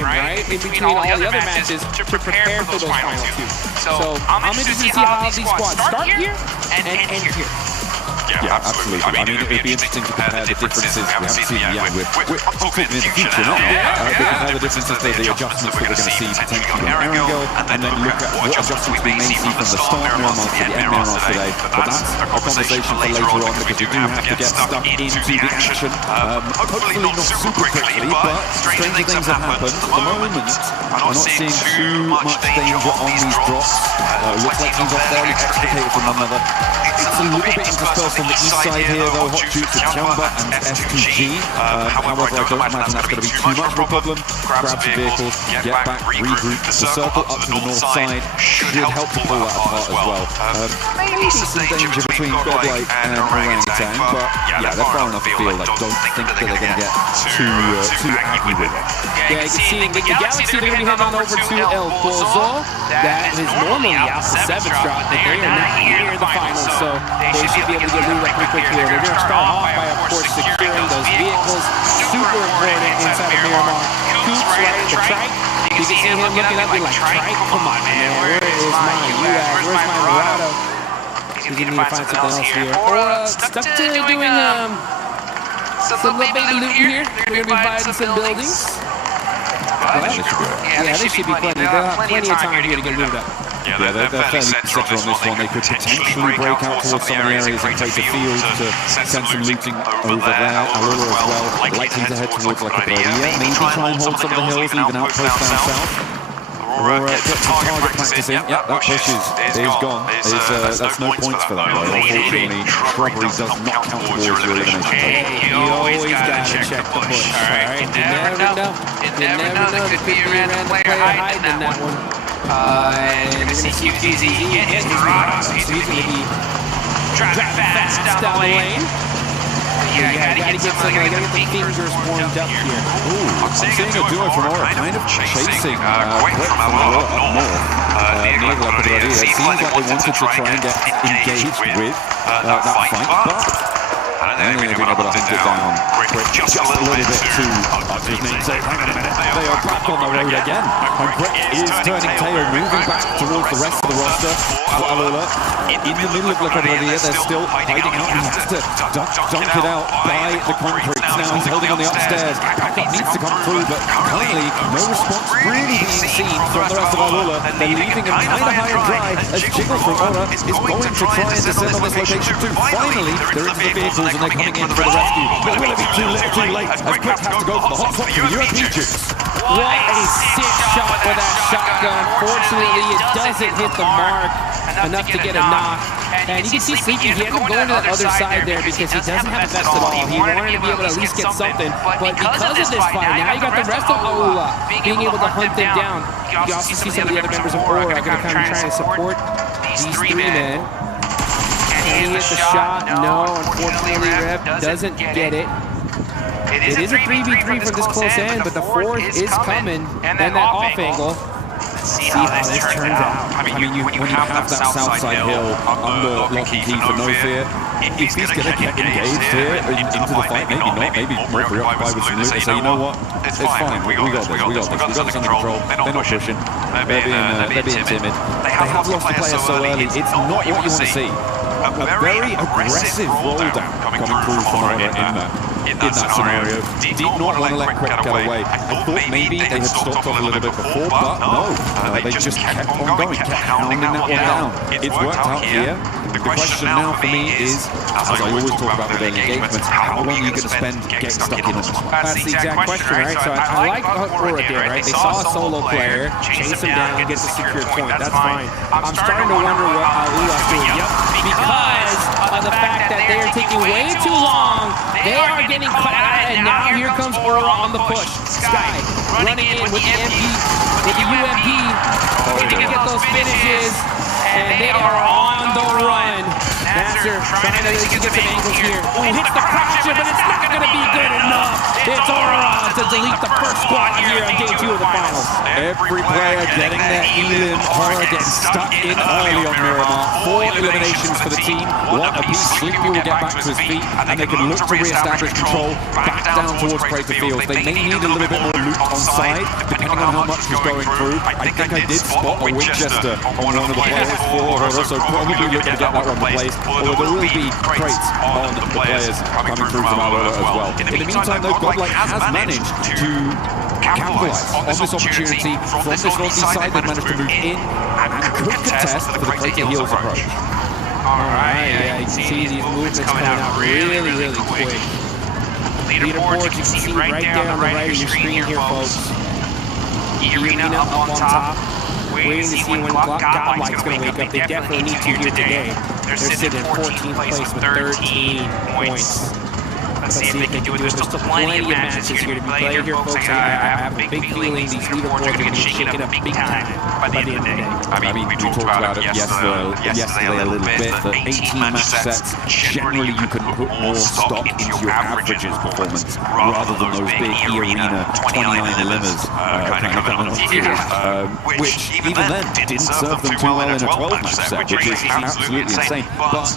time, right? In between all the other matches to prepare for those final two. So I'm interested to see how these squads start here and end here. Yeah, absolutely. I mean, it would be interesting to compare the differences. We haven't seen it yet. We're talking in the future, not now. Compare the differences to the adjustments that we're going to see potentially from Erangel, and then look at what adjustments we may see from the start Miramar to the end Miramar today. But that's a conversation for later on, because we do have to get stuck into the action. Hopefully not super quickly, but stranger things have happened. At the moment, we're not seeing too much danger on these drops. Looks like things are fairly extricated from one another. It's a little bit interspersed on the east side here, though, hot due to Jumba and S2G. However, I don't imagine that's going to be too much of a problem. Grab some vehicles, get back, regroup. The circle up to the north side should help to pull that apart as well. Maybe some danger between Godlight and Orangutan, but yeah, they're far enough afield. I don't think that they're going to get too angry with it. Yeah, you can see the Galaxy, they're going to be heading on over to El Pozo. That is normally out the 7th shot, but they are not near the finals, so they should be able to get moved up pretty quickly here. They're going to start off by, of course, securing those vehicles. Super important inside of Miramar. Coops right at the trike. You can see him looking up and like, trike? Come on, man. Where is my UAG? Where's my Murado? He's going to need to find something else here. Or stuck to doing some little baby loot here. They're going to be buying some buildings. Yeah, they should be plenty. They'll have plenty of time here to get moved up. Yeah, they're fairly central on this one. They could potentially break out towards some of the areas and take the field to send some looting over there. Alula as well, likely to head towards like a Bahia. Maybe try and hold some of the hills, even outposts down south. Aurora gets some target practice in. Yep, that push is gone. That's no points for that, though. Unfortunately, Shrubbery does not count towards your elimination total. You always gotta check the push, alright? You never know. You never know. There could be a random player hiding in that one. And you're gonna see QTZ get his Murado. So he's gonna be driving fast down the lane. Yeah, gotta get the fingers warmed up here. Ooh, I'm seeing a duo from Aura kind of chasing Quake from Alula up north. Near La Pedreria. It seems like they wanted to try and get engaged with that fight, but I don't think they've been able to hunt it down Quick just a little bit too up to his namesake. Hang on a minute, they are back on the road again. And Quick is turning tail, moving back towards the rest of the roster. For Alula, in the middle of La Pedreria, they're still hiding out. He has to dunk it out by the concrete. Now he's holding on the upstairs. Backup needs to come through, but currently no response really being seen from the rest of Alula. They're leaving him kind of high and dry as Jiggle from Aura is going to try and descend on this location too. Finally, they're into the vehicles and they're coming in for the rescue. But will it be too little too late as Quick has to go for the hot spot for the UMP juice? What a sick shot with that shotgun. Fortunately, it doesn't hit the mark enough to get a knock. And you can see Sleepy, he had to go to the other side there because he doesn't have a vest at all. He wanted to be able to at least get something. But because of this fight, now you got the rest of Alula being able to hunt them down. You also see some of the other members of Aura are going to come and try to support these three men. Can he hit the shot? No, unfortunately, Rev doesn't get it. It is a 3v3 from this close end, but the fourth is coming, and that off angle. See how this turns out. I mean, when you have that south side hill under lock and key for no fear, if he's going to get engaged here into the fight, maybe not, maybe more preoccupied with some loot and say, you know what, it's fine, we got this under control, they're not pushing, they're being timid, they have lost the player so early, it's not what you want to see. A very aggressive roll down coming through from Aura in that scenario. Did not want to let Quick get away. I thought maybe they had stopped off a little bit before, but no. They just kept on going, kept hounding that one down. It's worked out here. The question now for me is, as I always talk about with early engagements, how long are you going to spend getting stuck in on this one? That's the exact question, right? So I like what Aura did, right? They saw a solo player, chase him down, get the secure point. That's fine. I'm starting to wonder what Alula's doing. Because of the fact that they are taking way too long, they are getting cut out, and now here comes Aura on the push. Sky running in with the MP, with the UMP, looking to get those finishes, and they are on the run. Nasser trying to get some angles here. Oh, hits the fracture, but it's not going to be good enough. It's Aura to delete the first squad here on game 2 of the finals. Every player getting their elim. Aura getting stuck in early on Miramar. 4 eliminations for the team. 1 apiece. Sleepy will get back to his feet, and they can look to re-establish control back down towards Crater Fields. They may need a little bit more loot on side, depending on how much is going through. I think I did spot a Winchester on one of the players for Aura, so probably looking to get that one replaced. Although there will be crates on the players coming through from Aurora as well. In the meantime, though, Godlike has managed to capitalize on this opportunity from this northeast side. They've managed to move in and could contest for the Crater Heels approach. Alright, yeah, you can see these movements coming out really, really quick. Leaderboards, you can see right there on the right of your screen here, folks. Arena up on top. Waiting to see when Godlike's going to wake up. They definitely need to here today. They're sitting in 14th place with 13 points. Let's see if they can do it. There's still plenty of matches here to be played here, folks. I have a big feeling these leaderboards are going to get shaken up big time by the end of the day. I mean, we talked about it yesterday a little bit. The 18-match sets, generally you can put more stock into your averages performance rather than those big E-Arena 29 eliminers kind of coming on here, which even then didn't serve them too well in a 12-match set, which is absolutely insane. But,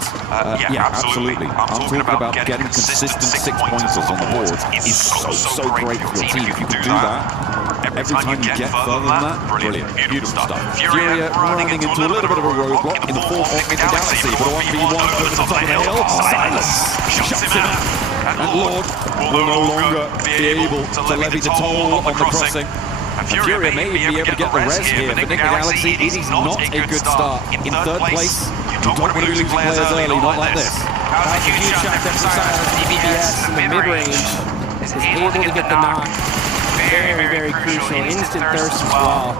yeah, absolutely. I'm talking about getting consistent 6-pointers on the board is so great for your team. If you can do that, every time you get further than that, brilliant, beautiful stuff. Furia running into a little bit of a roadblock in the forefront of the Galaxy, but a 1v1 over the top of the hill. Silence shuts him out, and Lord will no longer be able to levy the toll on the crossing. And Furia may be able to get the res here, but Nick the Galaxy, it is not a good start. In 3rd place, you don't want to be losing players early, not like this. That's a huge shot there for Silence. Bgmi in the mid-range is able to get the knock. Very, very crucial. Instant thirst as well.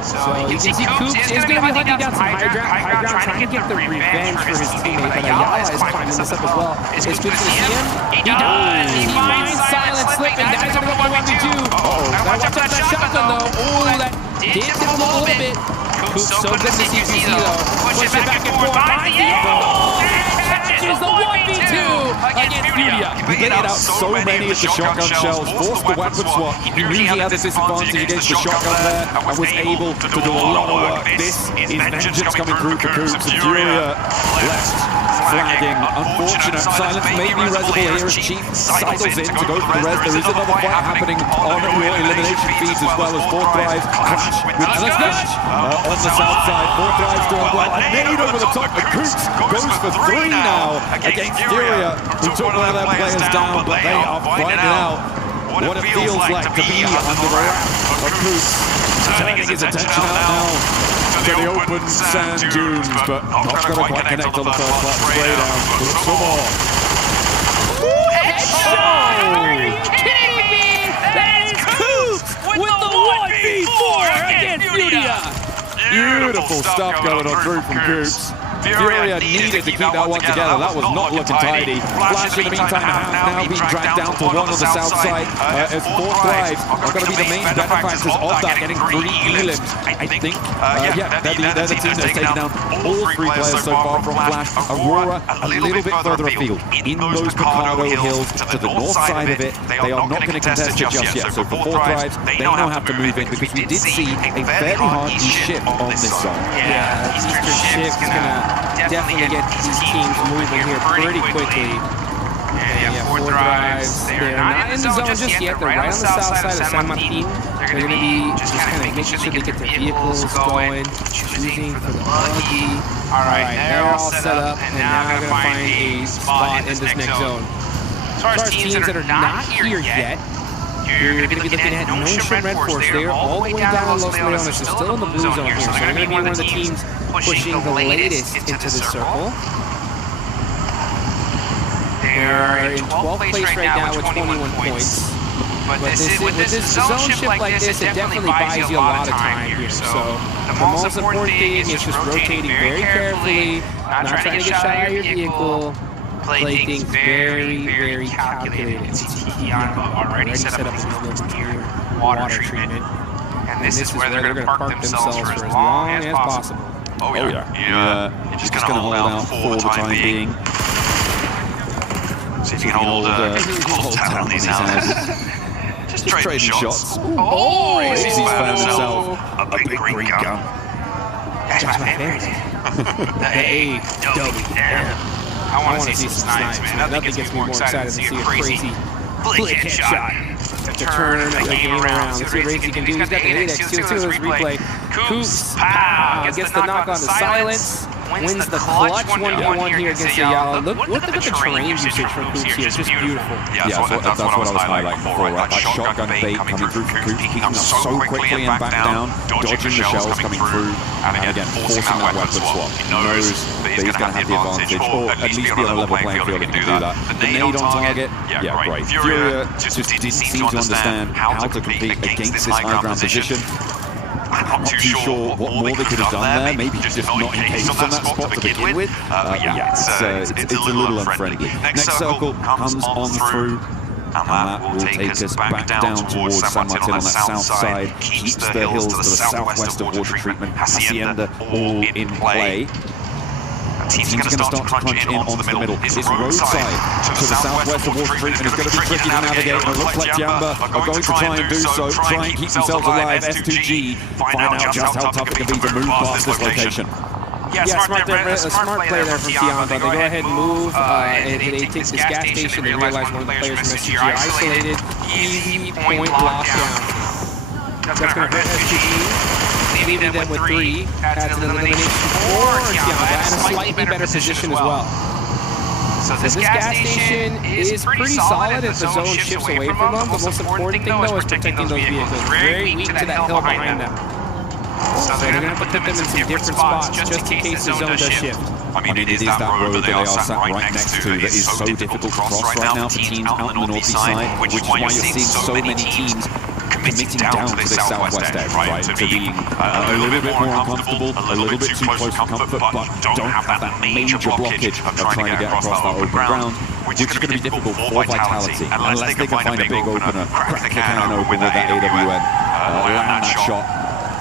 So you can see Coops is going to be hunting down some high ground, trying to get the revenge for his teammate, but Ayala is climbing this up as well. Is Coops going to see him? He does! He finds Silence slipping. Now he's going to go 1v2. Gotta watch out that shotgun though. Oh, that did hit him a little bit. Coops so good to CPC though. Push it back and forth. Finds the angle! Catches the 1v2 against Furia. He laid out so many of the shotgun shells, forced the weapon swap. He knew he had a disadvantage against the shotgun there and was able to do a lot of work. This is vengeance coming through for Coops. And Furia left flagging. Unfortunate. Silence may be resible here as Chief sidles in to go for the res. There is another fight happening on your elimination feeds as well as 4 Thrives clash with Smash on the south side. 4 Thrives doing well. A nade over the top, but Coops goes for 3 now against Furia, who took one of their players down, but they are finding out what it feels like to be under the wrap of Coops. Turning his attention out now to the open sand dunes, but not going to quite connect on the first part. Spray down. Look for more. Headshot! Are you kidding me? That is Coops with the 1v4 against Furia. Beautiful stuff going on through from Coops. Furia needed to keep that one together. That was not looking tidy. Flash in the meantime now being dragged down to 1 on the south side as 4 Thrives are going to be the main benefactors of that, getting 3 elims. I think, they're the team that's taken down all 3 players so far from Flash. Aurora a little bit further afield in those Picado Hills to the north side of it. They are not going to contest it just yet. So for 4 Thrives, they now have to move in because we did see a fairly hard shift on this zone. Yeah, Eastern shift's going to definitely get these teams moving here pretty quickly. Yeah, 4 Thrives. They're not in the zone just yet. They're right on the south side of San Martin. They're going to be just kind of making sure they get their vehicles going, choosing for the buggy. All right, they're all set up, and now they're going to find a spot in this next zone. As far as teams that are not here yet, you're going to be looking at Notion Red Force. They're all the way down in Los Leones. They're still in the blue zone here, so they're going to be one of the teams pushing the latest into the circle. They're in 12th place right now with 21 points. But with this zone shift like this, it definitely buys you a lot of time here. So the most important thing is just rotating very carefully, not trying to get shot out of your vehicle. Play things very, very calculated. TTEI already set up these near water treatment. And this is where they're going to park themselves for as long as possible. Oh yeah. He's just going to hold out for the time being. See if he can hold down these houses. Just trading shots. Oh, he's found himself a big green gun. That's my favorite. The AWM. I want to see some snipes, man. Nothing gets me more excited than see a crazy flick headshot to turn the game around. Let's see what Razy can do. He's got the 8x. Let's see this replay. Coops, pow, gets the knock on the silence. Wins the clutch 1v1 here against the Yala. Look at the terrain usage from Coops here. It's just beautiful. Yeah, that's what I was highlighting before, right? That shotgun bait coming through from Coops, picking up so quickly and back down, dodging the shells coming through, and again, forcing that weapon swap. He knows that he's going to have the advantage, or at least be on a level playing field if he can do that. The nade on target, yeah, great. Furia just didn't seem to understand how to compete against this high ground position. I'm not too sure what more they could have done there. Maybe just not engaged on that spot to begin with. Yeah, it's a little unfriendly. Next circle comes on through, and that will take us back down towards San Martin on that south side. Keeps the hills to the southwest of water treatment. Hacienda all in play. Teams are going to start to crunch in onto the middle. It's roadside to the southwest of water treatment. It's going to be tricky to navigate. It looks like Jamba are going to try and do so, try and keep themselves alive. S2G find out just how tough it can be to move past this location. Yeah, smart play there from Tiamba. They go ahead and move, and they take this gas station. They realize one of the players from SGG are isolated. Easy point lockdown. That's going to hurt SGG. Leaving them with 3. That's an elimination for Tiamba, and a slightly better position as well. So this gas station is pretty solid if the zone shifts away from them. The most important thing, though, is protecting those vehicles. Very weak to that hill behind them. So they're going to put them in some different spots just in case the zone does shift. I mean, it is that road that they are sat right next to that is so difficult to cross right now for teams out on the northeast side, which is why you're seeing so many teams committing down to this southwest edge, right? To being a little bit more uncomfortable, a little bit too close for comfort, but don't have that major blockage of trying to get across that open ground, which is going to be difficult for Vitality, unless they can find a big opener, crack the can open with that AWM, land that shot.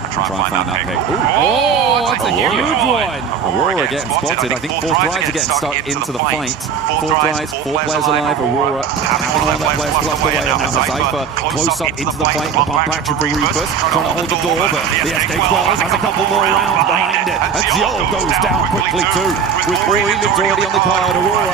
Try and find that pick. Oh, that's a huge one. Aurora getting spotted. I think Fourth Drives are getting stuck into the fight. Fourth Drives, 4 players alive. Aurora having one of their players flushed away. And now Zypher close up into the fight. The pump back to bring Rufus. Trying to hold the door, but the SK-12 has a couple more rounds behind it. And Ziol goes down quickly too. With 4 units already on the card. Aurora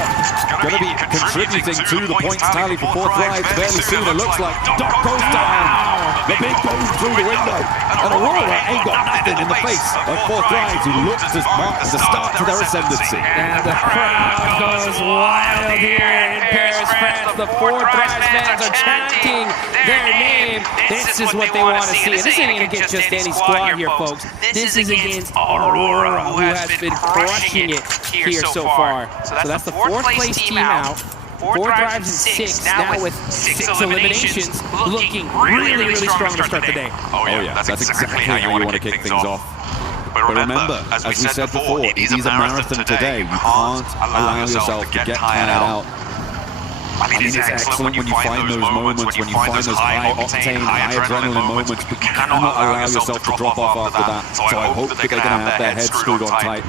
going to be contributing to the points tally for Fourth Drives fairly soon. It looks like Doc goes down. The big goes through the window. And Aurora ain't got nothing in the face of Fourth Drives, who looks to start to their ascendancy. And the crowd goes wild here in Paris, France. The Fourth Drives fans are chanting their name. This is what they want to see. And this ain't going to get just any squad here, folks. This is against Aurora, who has been crushing it here so far. So that's the 4th place team out. 4 drives and 6, now with 6 eliminations, looking really strong to start the day. Oh yeah, that's exactly how you want to kick things off. But remember, as we said before, it is a marathon today. You can't allow yourself to get tired out. I mean, it's excellent when you find those moments, when you find those high-octane, high-adrenaline moments, but you cannot allow yourself to drop off after that. So I hope that they're going to have their heads screwed on tight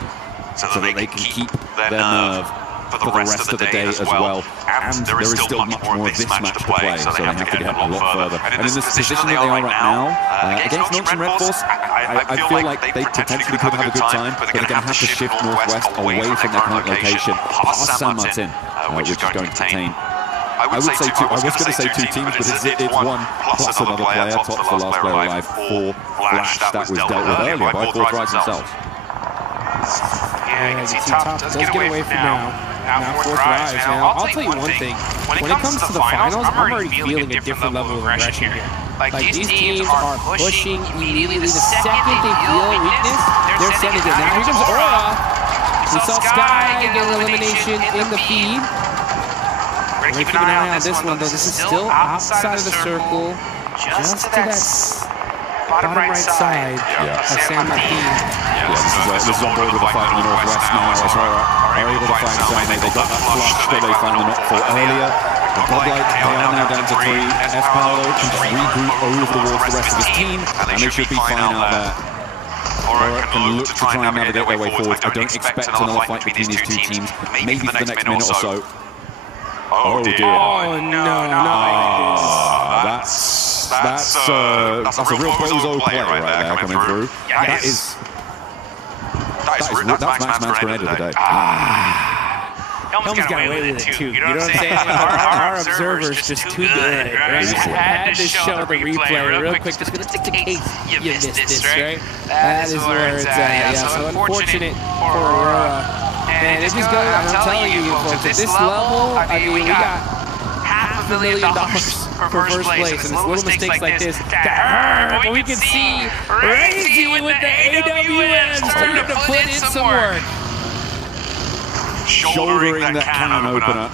so that they can keep their nerve for the rest of the day as well. And there is still much more of this match to play, so they have to get a lot further. And in this position that they are right now, against Norton Red Force, I feel like they potentially could have a good time, but they're going to have to shift northwest away from their current location, past San Martin, which is going to contain, I was going to say 2 teams, but it's 1 plus another player, tops the last player alive for Flash. That was dealt with earlier by Fourth Drives themselves. Yeah, you can see Top does get away from now 4 drives. Now, I'll tell you one thing. When it comes to the finals, I'm already feeling a different level of aggression here. Like, these teams are pushing immediately. The second they feel a weakness, they're sending it. Now, here comes Aura. We saw Sky get an elimination in the feed. We're going to keep an eye on this one, though. This is still outside of the circle. Just to that bottom right side of San Martin. This is on board with the fight in the northwest now, as Aurora are able to find Zane. They got that flush that they found the knock for earlier. The Godlike, they are now down to 3. Espalo can just regroup over towards the rest of his team, and they should be fine out there. Aura can look to try and navigate their way forward. I don't expect another fight between these two teams, maybe for the next minute or so. Oh dear. Oh no. That's a real bozo play right there coming through. That's Max's grenade of the day. Helm's got away with it too. You know what I'm saying? Our observer's just too good. Right? Had to show the replay real quick, just in case you missed this, right? That is where it's at. Yeah, so unfortunate for Aurora. And it just goes, I'm telling you folks, at this level, I mean, we got $500,000 for first place, and it's little mistakes like this that hurt. But we can see Crazy with the AWM starting to put in some work. Shouldering that cannon opener.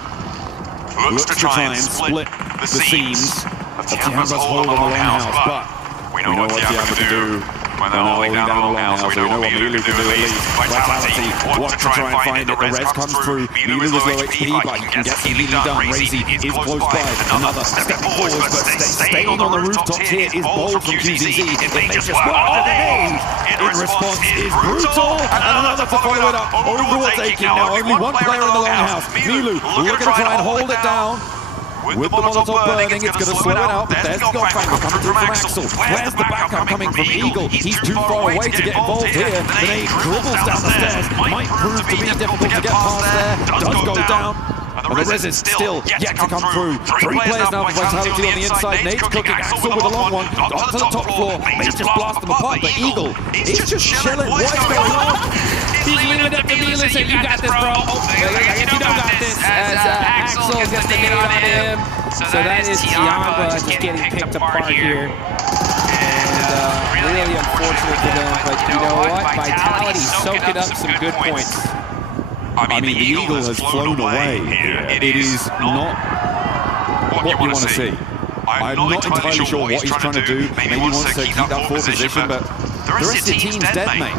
Looks to try and split the seams of Tiamba's hold on the longhouse, but we know what Tiamba can do when they're holding down the longhouse, so we know what Milu can do at least. Vitality wants to try and find it. The res comes through. Milu is low HP, but he can get the healing done. Crazy is close by. Another stepping forward, but staying on the rooftops here is bold from QZZ. It makes us in response is brutal, and another to follow it up. Overtaking now, only one player in the longhouse. Milu looking to try and hold it down. With the Molotov burning, it's going to slow it out, but there's the Godfanger coming through from Axel. Where's the backup coming from Eagle? He's too far away to get involved here. The nade dribbles down the stairs. Might prove to be difficult to get past there. Does go down. And the res is still yet to come through. 3 players now for Vitality on the inside. Nade's cooking. Axel with a long one. Up to the top floor. May just blast them apart, but Eagle is just chilling. What is going on? He's leaving it up to Milu saying, you got this, bro. You don't got this. As Axel gets the nade on him. So that is Tiamba just getting picked apart here. And really unfortunate for them. But you know what? Vitality soaking up some good points. I mean, the Eagle has flown away. It is not what you want to see. I'm not entirely sure what he's trying to do. Maybe he wants to keep that forward position, but the rest of the team's dead, mate.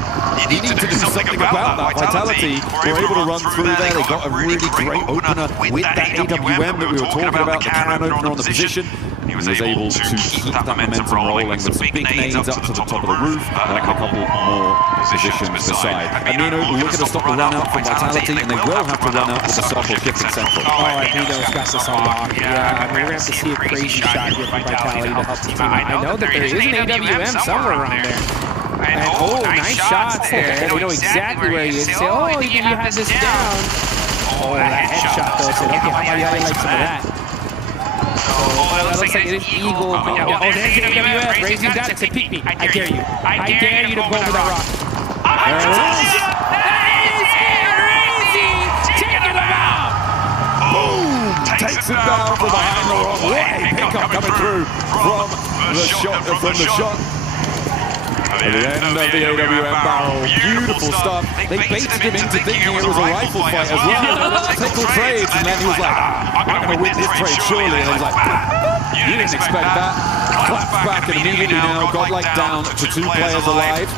You need to do something about that. Vitality were able to run through there. They got a really great opener with that AWM that we were talking about, the cannon opener on the position. He was able to keep that momentum rolling with some big nades up to the top of the roof and a couple more positions beside. And Nino looking to stop the run out from Vitality, and they will have to run out with the circle shifting central. All right, Nino's got this on lock. Yeah, I mean, we're going to have to see a crazy shot here from Vitality to help the team. I know that there is an AWM somewhere around there. And oh, nice shots there. They know exactly where he is. They say, oh, you have this down. Oh, that headshot though. Said, okay, how about you like some of that? That looks like it is Eagle. Oh, there's the AWM. Raising got it. Say, peek me. I dare you. I dare you to go over that rock. That is Crazy taking him out. Boom! Takes it down from behind the wrong way. Pickup coming through from the shot. At the end of the AWM barrel, beautiful stuff. They baited him into thinking it was a rifle fight as well. Tickle trades, and then he was like, I'm going to win this trade surely. And he's like, you didn't expect that. Claps back and immediately now, Godlike down to 2 players alive.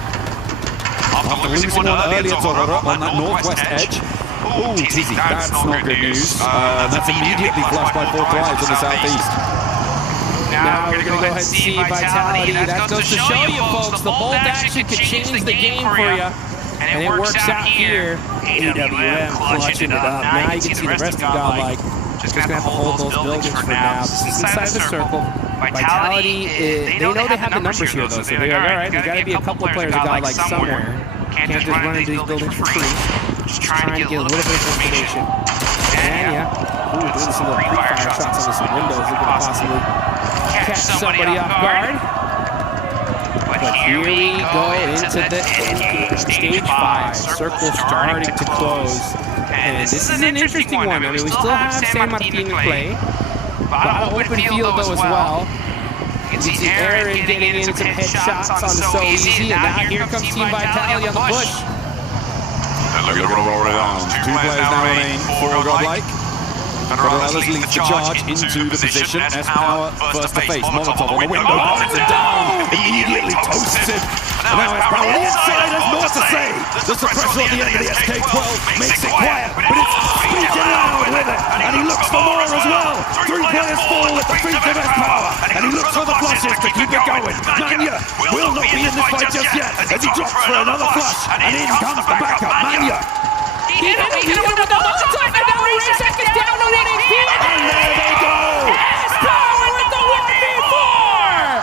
After losing one earlier to Aurora on that northwest edge. Ooh, Tizzy, that's not good news. That's immediately flushed by 4 lives in the southeast. Now we're going to go ahead and see Vitality. That goes to show you, folks, the bolt action can change the game for you. And it works out here. AWM clutching it up. Now you can see the rest of Godlike. Just going to have to hold those buildings for now. This is inside the circle. Vitality, they know they have the numbers here, though. So they're like, all right, there's got to be a couple of players of Godlike somewhere. Can't just run into these buildings for free. Just trying to get a little bit of information. And yeah, ooh, doing some little pre-fire shots on some windows. They're going to possibly catch somebody off guard. But here we go into the stage 5. Circle starting to close. And this is an interesting one. I mean, we still have San Martin in play. A lot of open field, though, as well. You can see Aaron getting in some headshots on the So Easy. And now here comes Team Vitality on the push. Look at the roll around. 2 players now remain for Godlike. Federales leads the charge into the position. S-Power first to face. Molotov on the window. Knocks it down. Immediately toasts it. Now S-Power on the inside has more to say. The suppressor on the end of the SK-12 makes it quiet. But it's speaking loud with with it, and he looks for more as well. 3 players fall at the feet of S-Power, and he looks for the flushes to keep it going. Manya will not be in this fight just yet, as he drops for another flush, and in comes the backup, Manya. He hit him with the Molotov, and now we're 8 seconds down to 1 HP. And there they go! S-Power with the 1v4!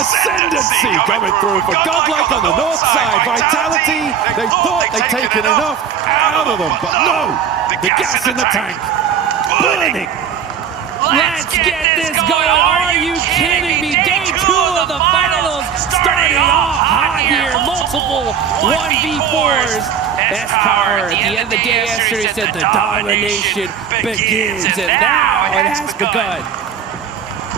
Ascendancy coming through for Godlike on the north side. Vitality, they thought they'd taken enough out of them, but no! The gas in the tank, burning! Let's get this going. Are you kidding me? Day 2 of the finals starting off hot here. Multiple 1v4s. S-Power at the end of the day yesterday said the domination begins, and now it has begun.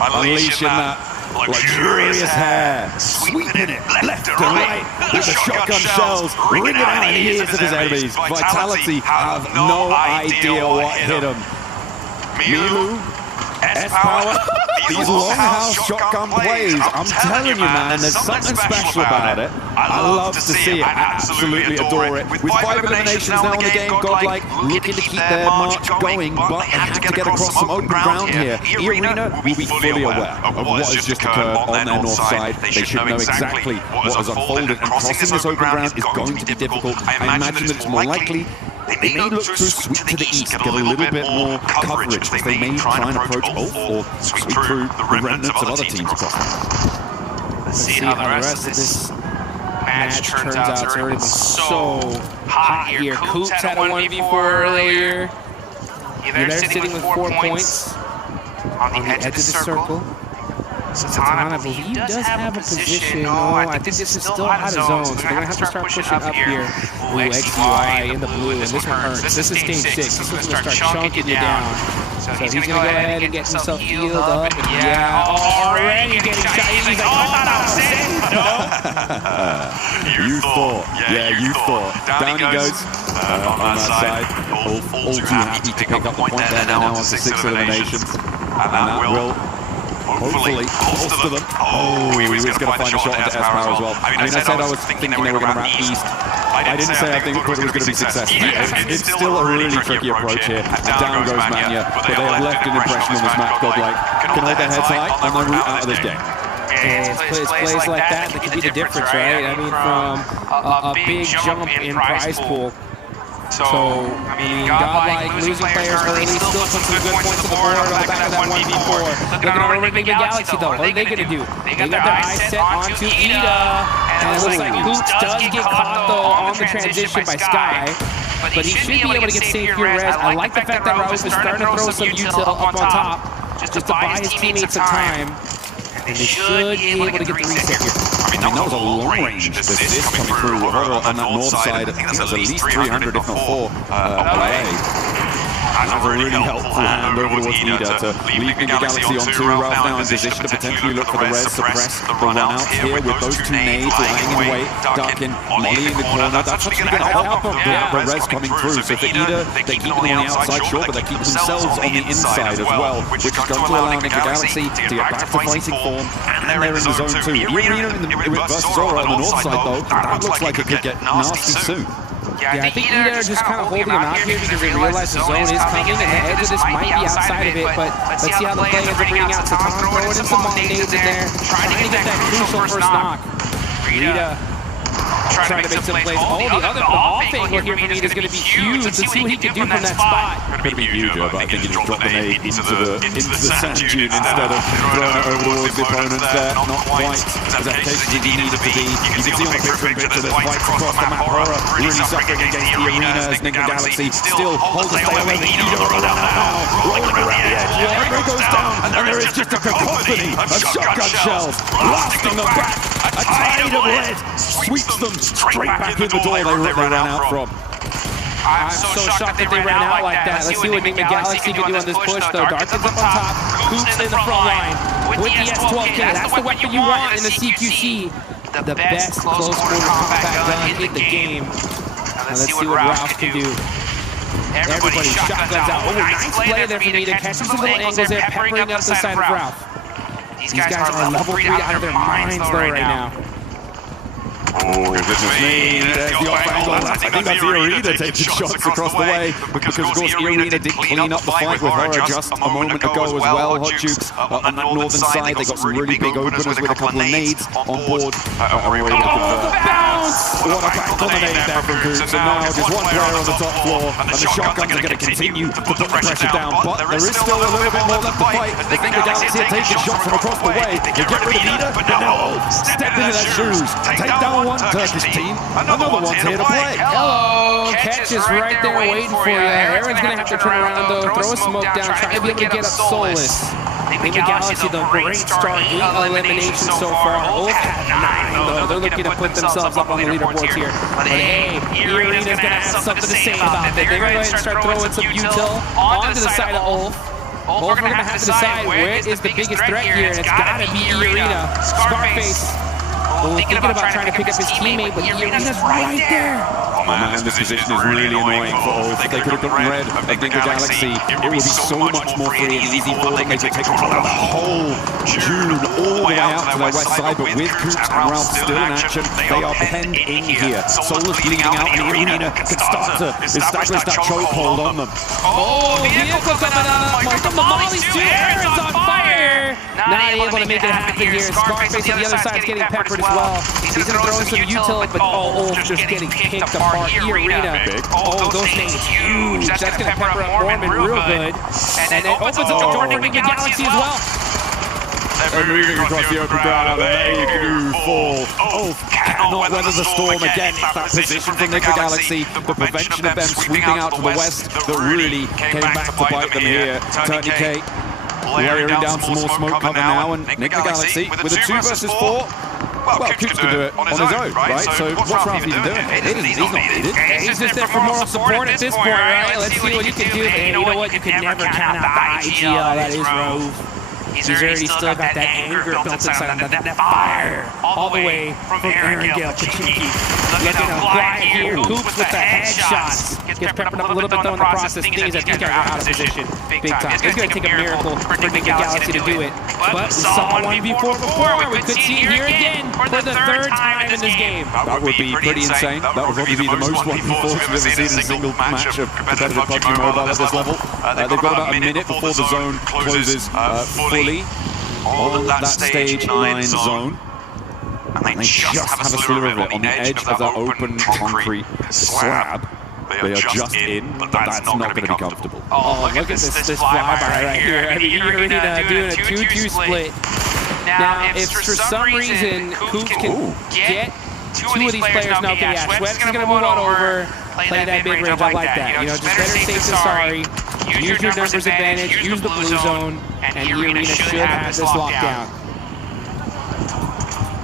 Unleashing that luxurious hair, sweeping it left and right with the shotgun shells, ringing out in the ears of his enemies. Vitality have no idea what hit them. Milu, S-Power, these long house shotgun plays, I'm telling you, man, there's something special about it. I love to see it. I absolutely adore it. With 5 eliminations now in the game, Godlike looking to keep their march going, but they have to get across some open ground here. E-Arena will be fully aware of what has just occurred on their north side. They should know exactly what has unfolded, and crossing this open ground is going to be difficult. I imagine that it's more likely they may look to sweep to the east, get a little bit more coverage. They may try and approach Ulf or sweep through the remnants of other teams across them. Let's see how the rest of this match turns out. It's already been so hot here. Coops had a 1v4 earlier. They're sitting with 4 points on the edge of the circle. Satana, I believe, does have a position. No, I think this is still out of zone, so they're going to have to start pushing up here. Ooh, XUI in the blue, and this one hurts. This is stage 6. This one's going to start chunking you down. So he's going to go ahead and get himself healed up. And yeah, already getting shot. He's like, oh, no. You thought. Yeah, you thought. Down he goes on that side. All too happy to pick up the point there. They're now on to 6 eliminations. And that will hopefully bolster them. Oh, he was going to find a shot into S-Power as well. I mean, I said I was thinking they were going to wrap east. I didn't say I thought it was going to be successful. It's still a really tricky approach here. And down goes Manya, but they have left an impression on this map. Godlike can hold their heads high on their route out of this game. And it's plays like that that could be the difference, right? I mean, from a big jump in prize pool. So, I mean, Godlike losing players early still puts some good points on the board on the back of that 1v4. Looking at our Big Galaxy, though. What are they going to do? They got their eyes set onto Ida. And it looks like Coops does get caught, though, on the transition by Sky. But he should be able to get safe here, Rez. I like the fact that Rauf is starting to throw some util up on top just to buy his teammates some time. And they should be able to get the reset here. I mean, that was a long-range assist coming through on that north side. I think it was at least 300, if not 4, away. That was a really helpful hand over towards Ida to leave Big Galaxy on 2. Rauf now in position to potentially look for the res, suppress the run-outs here with those 2 nades lying in wait, ducking, Molly in the corner. That's actually going to help the res coming through. So for Ida, they keep them on the outside, sure, but they keep themselves on the inside as well, which is going to allow Big Galaxy to get back to fighting form. And they're in the zone 2. E-Arena versus Zora on the north side, though, that looks like it could get nasty soon. Yeah, I think Ida are just kind of holding him out here because they realize the zone is coming and the edge of this might be outside of it, but let's see how the play ends up bringing out Satan, throwing in some long nades in there, trying to get that crucial first knock. Rita trying to make some plays. Oh, the off angle here for Ida is going to be huge. Let's see what he can do from that spot. Could be huger, but I think he just dropped the nade into the sand dune instead of throwing it over towards the opponents there. Not quite as efficacious as he needed to be. You can see on the picture in picture that fights across the map. Horror really suffering against the arena as Big Galaxy still holds a stalemate. Ida on the run out now, rolling around the edge. Henry goes down, and there is just a cacophony of shotgun shells blasting them back. A tide of lead sweeps them straight back in the door they ran out from. I'm so shocked that they ran out like that. Let's see what Big Galaxy can do on this push, though. Darkin's up on top, Coops in the front line with the S12K. That's the weapon you want in the CQC. The best close quarter combat gun in the game. Now let's see what Rauf can do. Everybody shotguns out. Oh, nice play there for Nita. Catching some little angles there, peppering up the side of Rauf. These guys are level 3 out of their minds, though, right now. Oh, goodness me. There's the off angle. I think that's Irina taking shots across the way. Because, of course, Irina did clean up the fight with her just a moment ago as well. Hot Jukes on that northern side. They got some really big openers with a couple of nades on board. The bounce! What a back on the nade there from Coops. And now just one player on the top floor. And the shotguns are going to continue to put the pressure down. But there is still a little bit more left to fight. I think the Galaxy are taking shots from across the way. They get rid of Ida, but no! Step into their shoes. Take down one Turkish team. Another one's here to play. Hello! Catch is right there waiting for you. Aaron's going to have to turn around, though. Throw a smoke down. Try to be able to get up Solus. I think the Galaxy, the great start, 8 eliminations so far. Wolf had 9, though. They're looking to put themselves up on the leaderboards here. But hey, Irina's going to have something to say about it. They're going to go ahead and start throwing some util onto the side of Ulf. Ulf are going to have to decide where is the biggest threat here, and it's got to be Irina. Scarface. Thinking about trying to pick up his teammate, but Irina's right there. Oh man, this position is really annoying for Ulf. If they could have gotten red, I think the Galaxy, it would be so much more free and easy for them. They could take control of the whole June all the way out to their west side, but with Coops and Ralph still in action, they are penned in here. Solus bleeding out, and Irina can start to establish that chokehold on them. Oh, vehicle coming up. From the mollies too. Aaron's on fire. Not able to make it happen here. Scarface on the other side is getting peppered as well. He's going to throw in some util, but Ulf just getting kicked apart. Irina. Oh, those things huge. That's going to pepper up Mormon real good. And it opens up the door for the Galaxy as well. They're moving across the open ground, and they do fall. Ulf cannot weather the storm again. It's that position from the Galaxy, the prevention of them sweeping out to the west that really came back to bite them here. Tourniquet layering down some more smoke cover now, and Nick the Galaxy with a 2 versus 4. Well, Coops can do it on his own, right? So what's Ralph even doing? He's not needed. He's just there for moral support at this point, right? Let's see what he can do. And you know what? You can never count out the IGL. That is Rove. He's already still got that anger built inside him, that fire, all the way from Aaron Gale Pachinki. Looking to fly here, Coops with the headshots. Gets peppered up a little bit though in the process. Thing is that these guys are out of position big time. It's going to take a miracle for the Galaxy to do it. But we saw one before. We could see it here again for the 3rd time in this game. That would be pretty insane. That would probably be the most 1v4s we've ever seen in a single match of competitive PUBG Mobile at this level. They've got about a minute before the zone closes fully on that stage 9 zone. And they just have a sliver of it on the edge of that open concrete slab. They are just in, but that's not going to be comfortable. Oh, look at this flyby right here. I mean, Irina doing a 2-2 split. Now, if for some reason Coops can get 2 of these players, now, okay, yeah, Schweppes is going to move on over, play that mid range. I like that. You know, just better safe than sorry. Use your numbers advantage, use the blue zone, and Irina should have this locked down.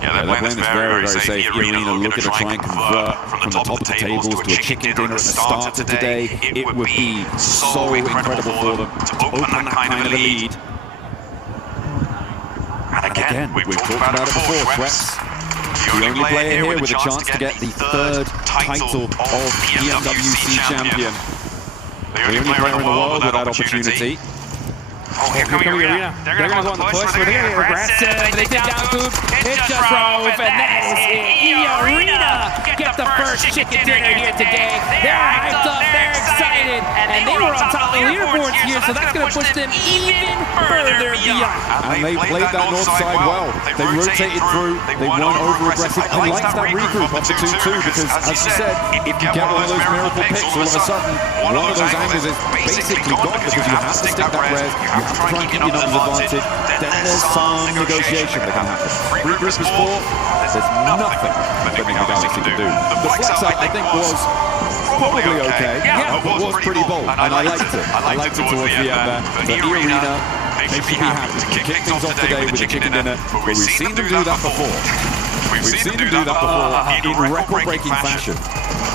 Yeah, that lane is very, very safe. Irina looking to try and convert from the top of the tables to a chicken dinner at the start of today. It would be so incredible for them to open that kind of a lead. And again, we've talked about it before, Schweppes. The only player here with a chance to get the 3rd title of Pmwc champion. The only player in the world with that opportunity. Oh, here comes Irina. They're going to go on the push. They're going to get aggressive. They take down Coops. It's just Rove, and that is it. Irina get the first chicken dinner here today. They're hyped up. They're excited. And they were on top of the leaderboards here, so that's going to push them even further beyond. And they played that north side well. They rotated through. They weren't over-aggressive. I liked that regroup up to 2-2 because, as you said, if you get one of those miracle picks, all of a sudden, one of those angles is basically gone because you have to stick that res. You have to try and keep your numbers advantage. Then there's some negotiation that can happen. Regroup is 4. There's nothing that the Galaxy can do. The flex out, I think, was probably okay. Yeah, it was pretty bold, and I liked it. I liked it towards the end there. But Irina, they should be happy to kick things off today with a chicken dinner, but we've seen them do that before. We've seen them do that before in record-breaking fashion.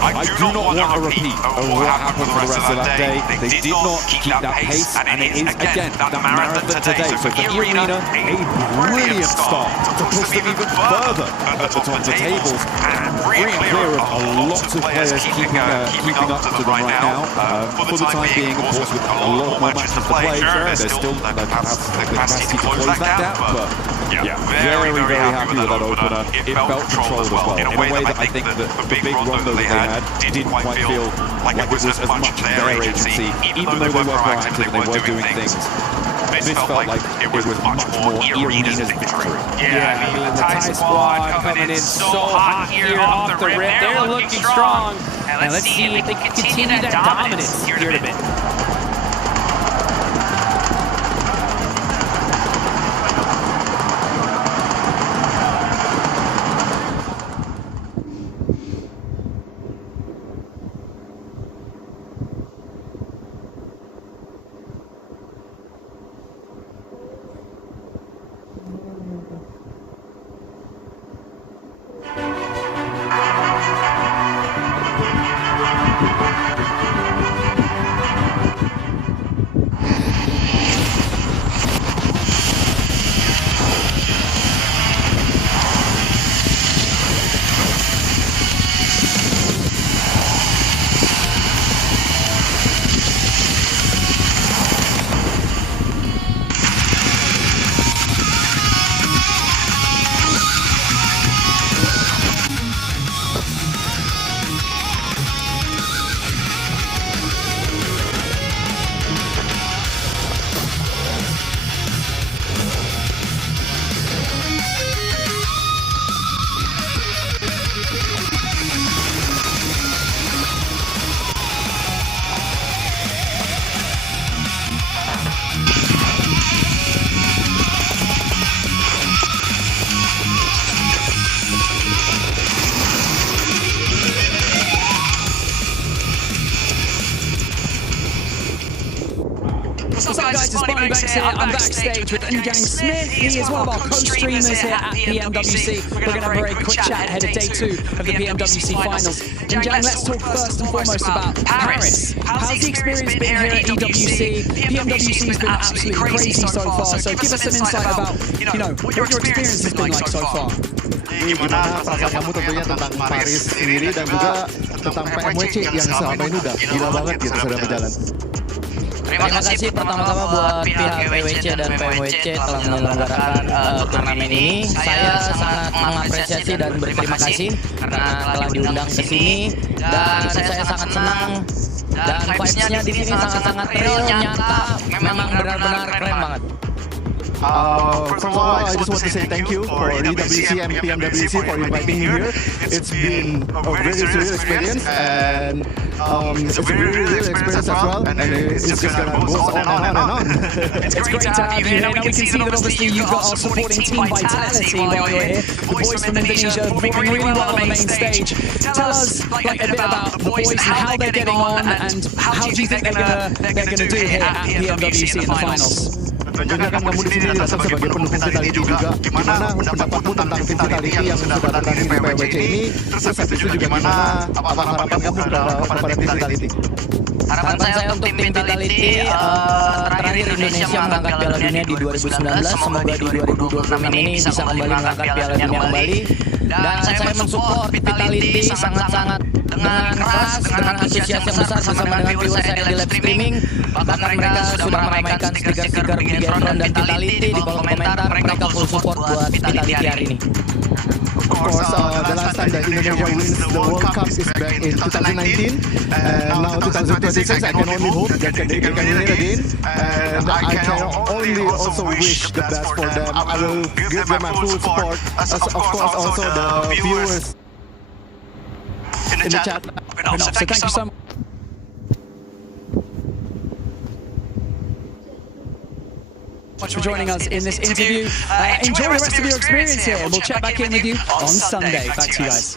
I do not want a repeat of what happened for the rest of that day. They did not keep that pace, and it is, again, that marathon today. So for E-Arena, a brilliant start to push them even further at the top of the tables. Free and clear of a lot of players keeping up to them right now. For the time being, of course, with a lot more matches to play, there's still the capacity to close that gap, but yeah, very happy with that opener. It felt controlled as well, in a way that I think that the big run that they had didn't quite feel like it was as much in their agency, even though they were proactive and they were doing things. This felt like it was much more E-Arena's victory. Yeah, I mean, the Thai squad coming in so hot here off the rip. They're looking strong. And let's see if they can continue that dominance here in a bit. What's up guys, it's Bgmi here. I'm backstage with Gang Smith. He is one of our co-streamers here at Pmwc. We're going to have a very quick chat ahead of day 2 of the Pmwc finals. And Gang, let's talk first and foremost about Paris. How's the experience been here at EWC? Pmwc has been absolutely crazy so far, so give us some insight about, what your experience has been like so far. Gimana perasaan kamu tentunya tentang Paris sendiri dan juga tentang Pmwc yang selama ini udah gila banget gitu sudah berjalan. Terima kasih pertama-tama buat pihak Pmwc dan Pmwc telah menyelenggarakan turnamen ini. Saya sangat mengapresiasi dan berterima kasih karena telah diundang ke sini dan saya sangat senang dan vibes-nya di sini sangat-sangat real, nyata, memang benar-benar keren banget. First of all, I just want to say thank you for EWC and Pmwc for inviting me here. It's been a very surreal experience and it's a very real experience as well, and it's just gonna go on and on. It's great to have you here. Now we can see that obviously you've got our supporting Team Vitality while you're here. The boys from Indonesia performing really well on the main stage. Tell us a bit about the boys and how they're getting on, and how do you think they're gonna do here at Pmwc in the finals? Tentunya kan kamu di sini dirasa sebagai pendukung Vitality juga. Gimana pendapatmu tentang tim Vitality yang sudah bertanding di Pmwc ini? Terus habis itu juga gimana apa harapan kamu kepada tim Vitality? Harapan saya untuk tim Vitality, terakhir Indonesia mengangkat Piala Dunia di 2019. Semoga di 2026 ini bisa kembali mengangkat Piala Dunia kembali. Dan saya mensupport Vitality sangat-sangat dengan keras, dengan antusias yang besar bersama dengan viewers saya di live streaming. Bahkan mereka sudah meramaikan stiker-stiker Bgmi dan Vitality di kolom komentar. Mereka full support buat Vitality hari ini. Of course, the last time that Indonesia wins the World Cup is back in 2019, and now 2026. I can only hope that they can win it again, and I can only also wish the best for them. I will give them my full support, as of course also the viewers in the chat. So thank you so much. For joining us in this interview. Enjoy the rest of your experience here, and we'll check back in with you on Sunday. Back to you guys.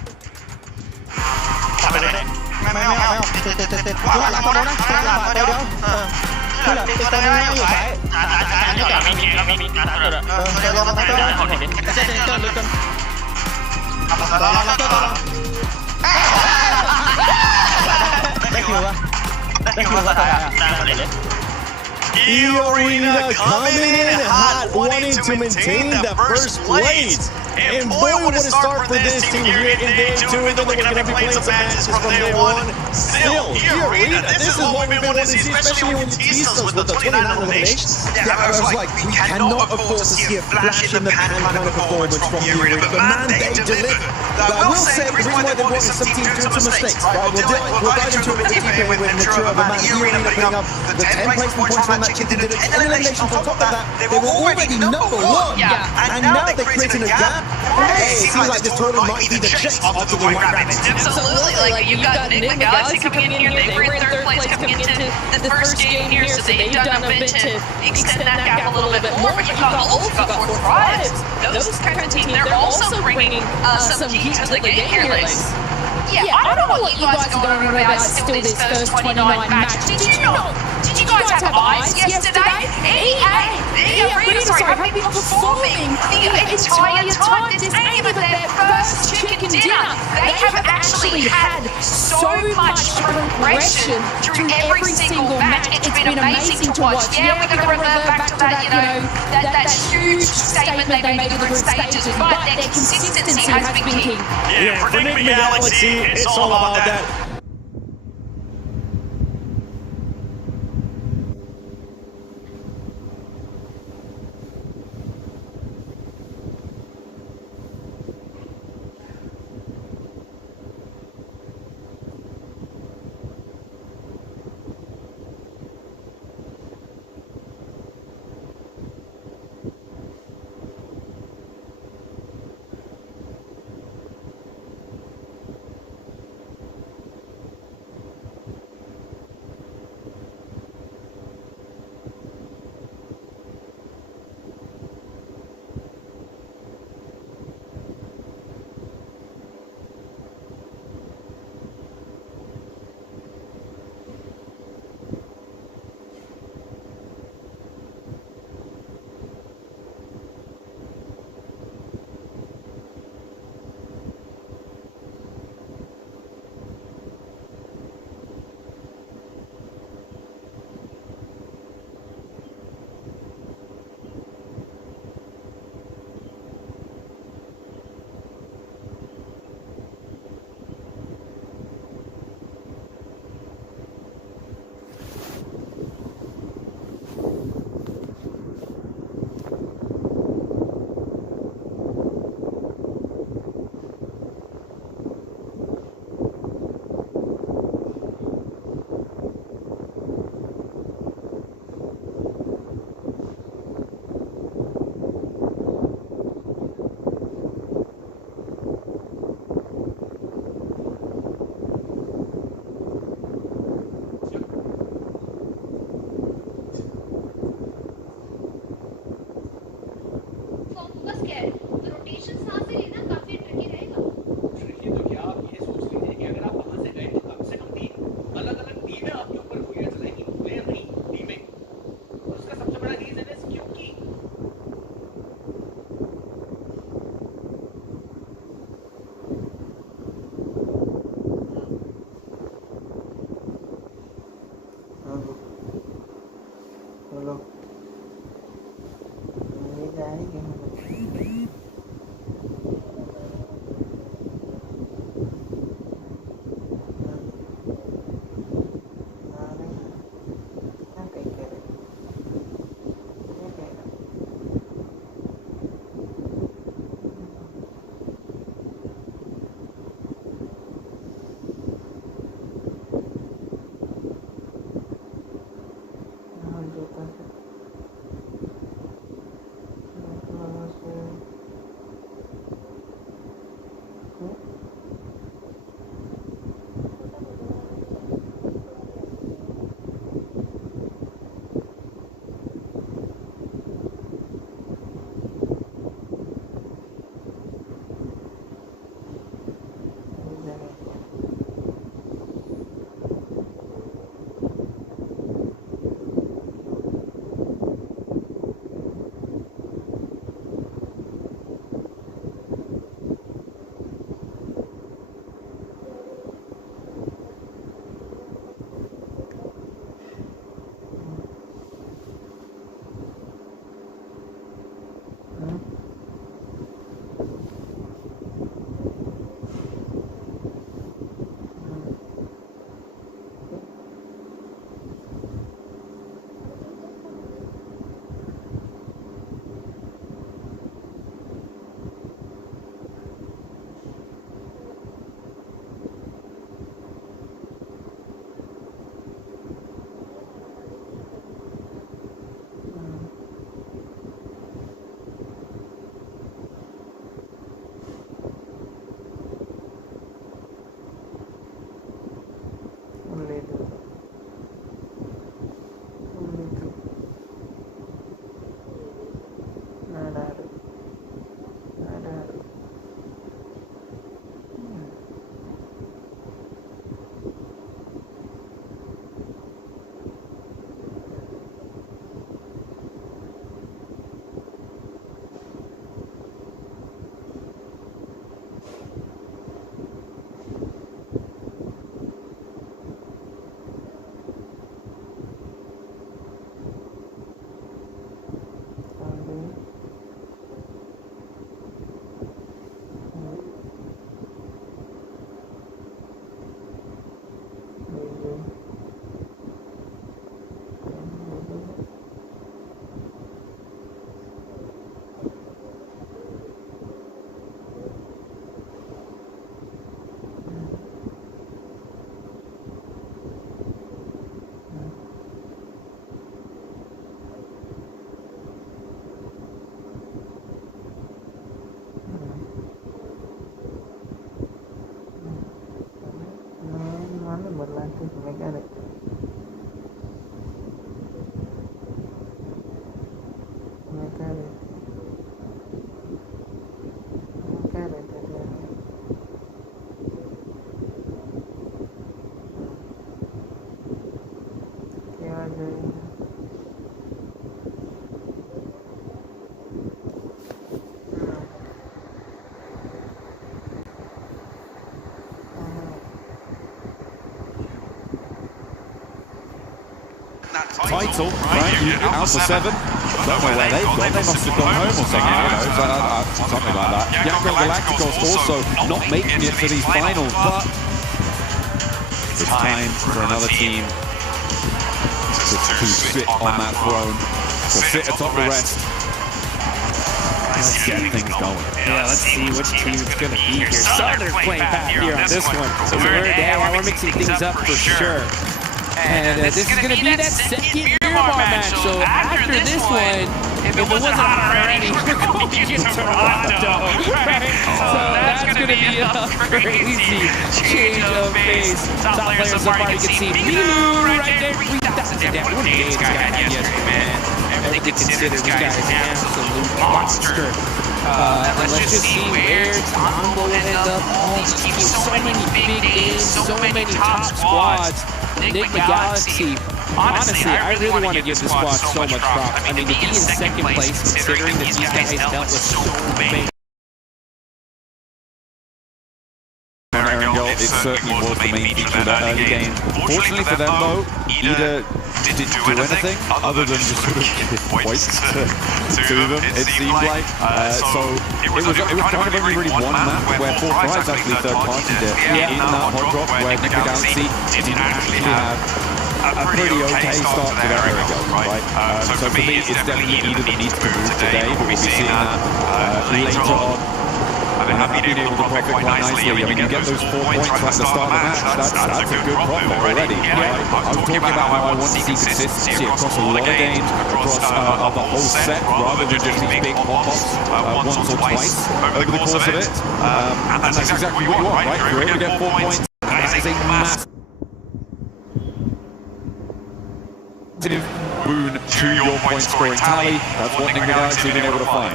Arena coming in hot, wanting to maintain that first place. And boy, what a start for this team here in day 2. And then they're going to be playing some matches from day 1. Still, Arena, this is what we've been wanting to see, especially when you teased us with the 29 eliminations. Yeah, I was like, we cannot afford to see a flash in the pan kind of performance from Arena. But man, they delivered. But I will say, the reason why they brought in some teams doing some mistakes, right? We'll dive into it with the team with Mature, but man, Arena picking up the 10 placement points from that team, did an elimination on top of that. They were already number 1. And now they're creating a gap. Hey, it seems like this tournament might be the chase after the White Rabbits. Absolutely, like you've got Nick the Galaxy coming in here, they were in 3rd place coming into the first game here, so they've done a bit to extend that gap a little bit more, but you've got Wolves, you've got Fourth Tribes, those kind of teams, they're also bringing some heat to the game here. Yeah, I don't know what you guys are going on about still this first 29 match. Did you guys have eyes yesterday? EA have been performing the entire time. This ain't even their first chicken dinner. They have actually had so much progression through every single match. It's been amazing to watch. Yeah, we're going to revert back to that, that huge statement they made in the group stages, but their consistency has been key. Yeah, for Bgmi Galaxy, it's all about that. title, right? Alpha 7. Don't know where they've gone. They must have gone home or something. Something like that. Yango Galacticos also not making it for these finals, but it's time for another team to sit on that throne, or sit atop the rest. Let's get things going. Yeah, let's see which team it's going to be here. Southern playing Pat here on this one. So we're mixing things up for sure. And this is going to be that second beer bar match. So after this one, if it wasn't already, we're going to get Toronto. Right? So that's going to be a crazy change of pace. Top players so far, you can see Blue right there. 3,000 down. What a day this guy had yesterday, man. Everything considered, this guy is an absolute monster. Let's just see where Tombo will end up. All these teams, so many big names, so many top squads. Enigma Galaxy, honestly, I really want to give the squad so much props. I mean, to be in second place, considering that these guys dealt with so many. It certainly was the main feature of that early game. Fortunately for them, though, Ida didn't do anything other than just sort of give points to them, it seemed like. So it was kind of only really one map where 4Thrives actually third-partied it in that hot drop where Enigma Galaxy didn't actually have a pretty okay start to their area goal, right? So for me, it's definitely Ida that needs to move today, but we'll be seeing that later on. They have been able to profit quite nicely. I mean, you get those 4 points at the start of the match, that's a good profit already. Right? I was talking about how I want to see consistency across a lot of games, across the whole set, rather than just these big pop-ups once or twice over the course of it. And that's exactly what you want, right? If you're able to get 4 points, that is a massive boon to your point scoring tally. That's what Enigma Galaxy have been able to find.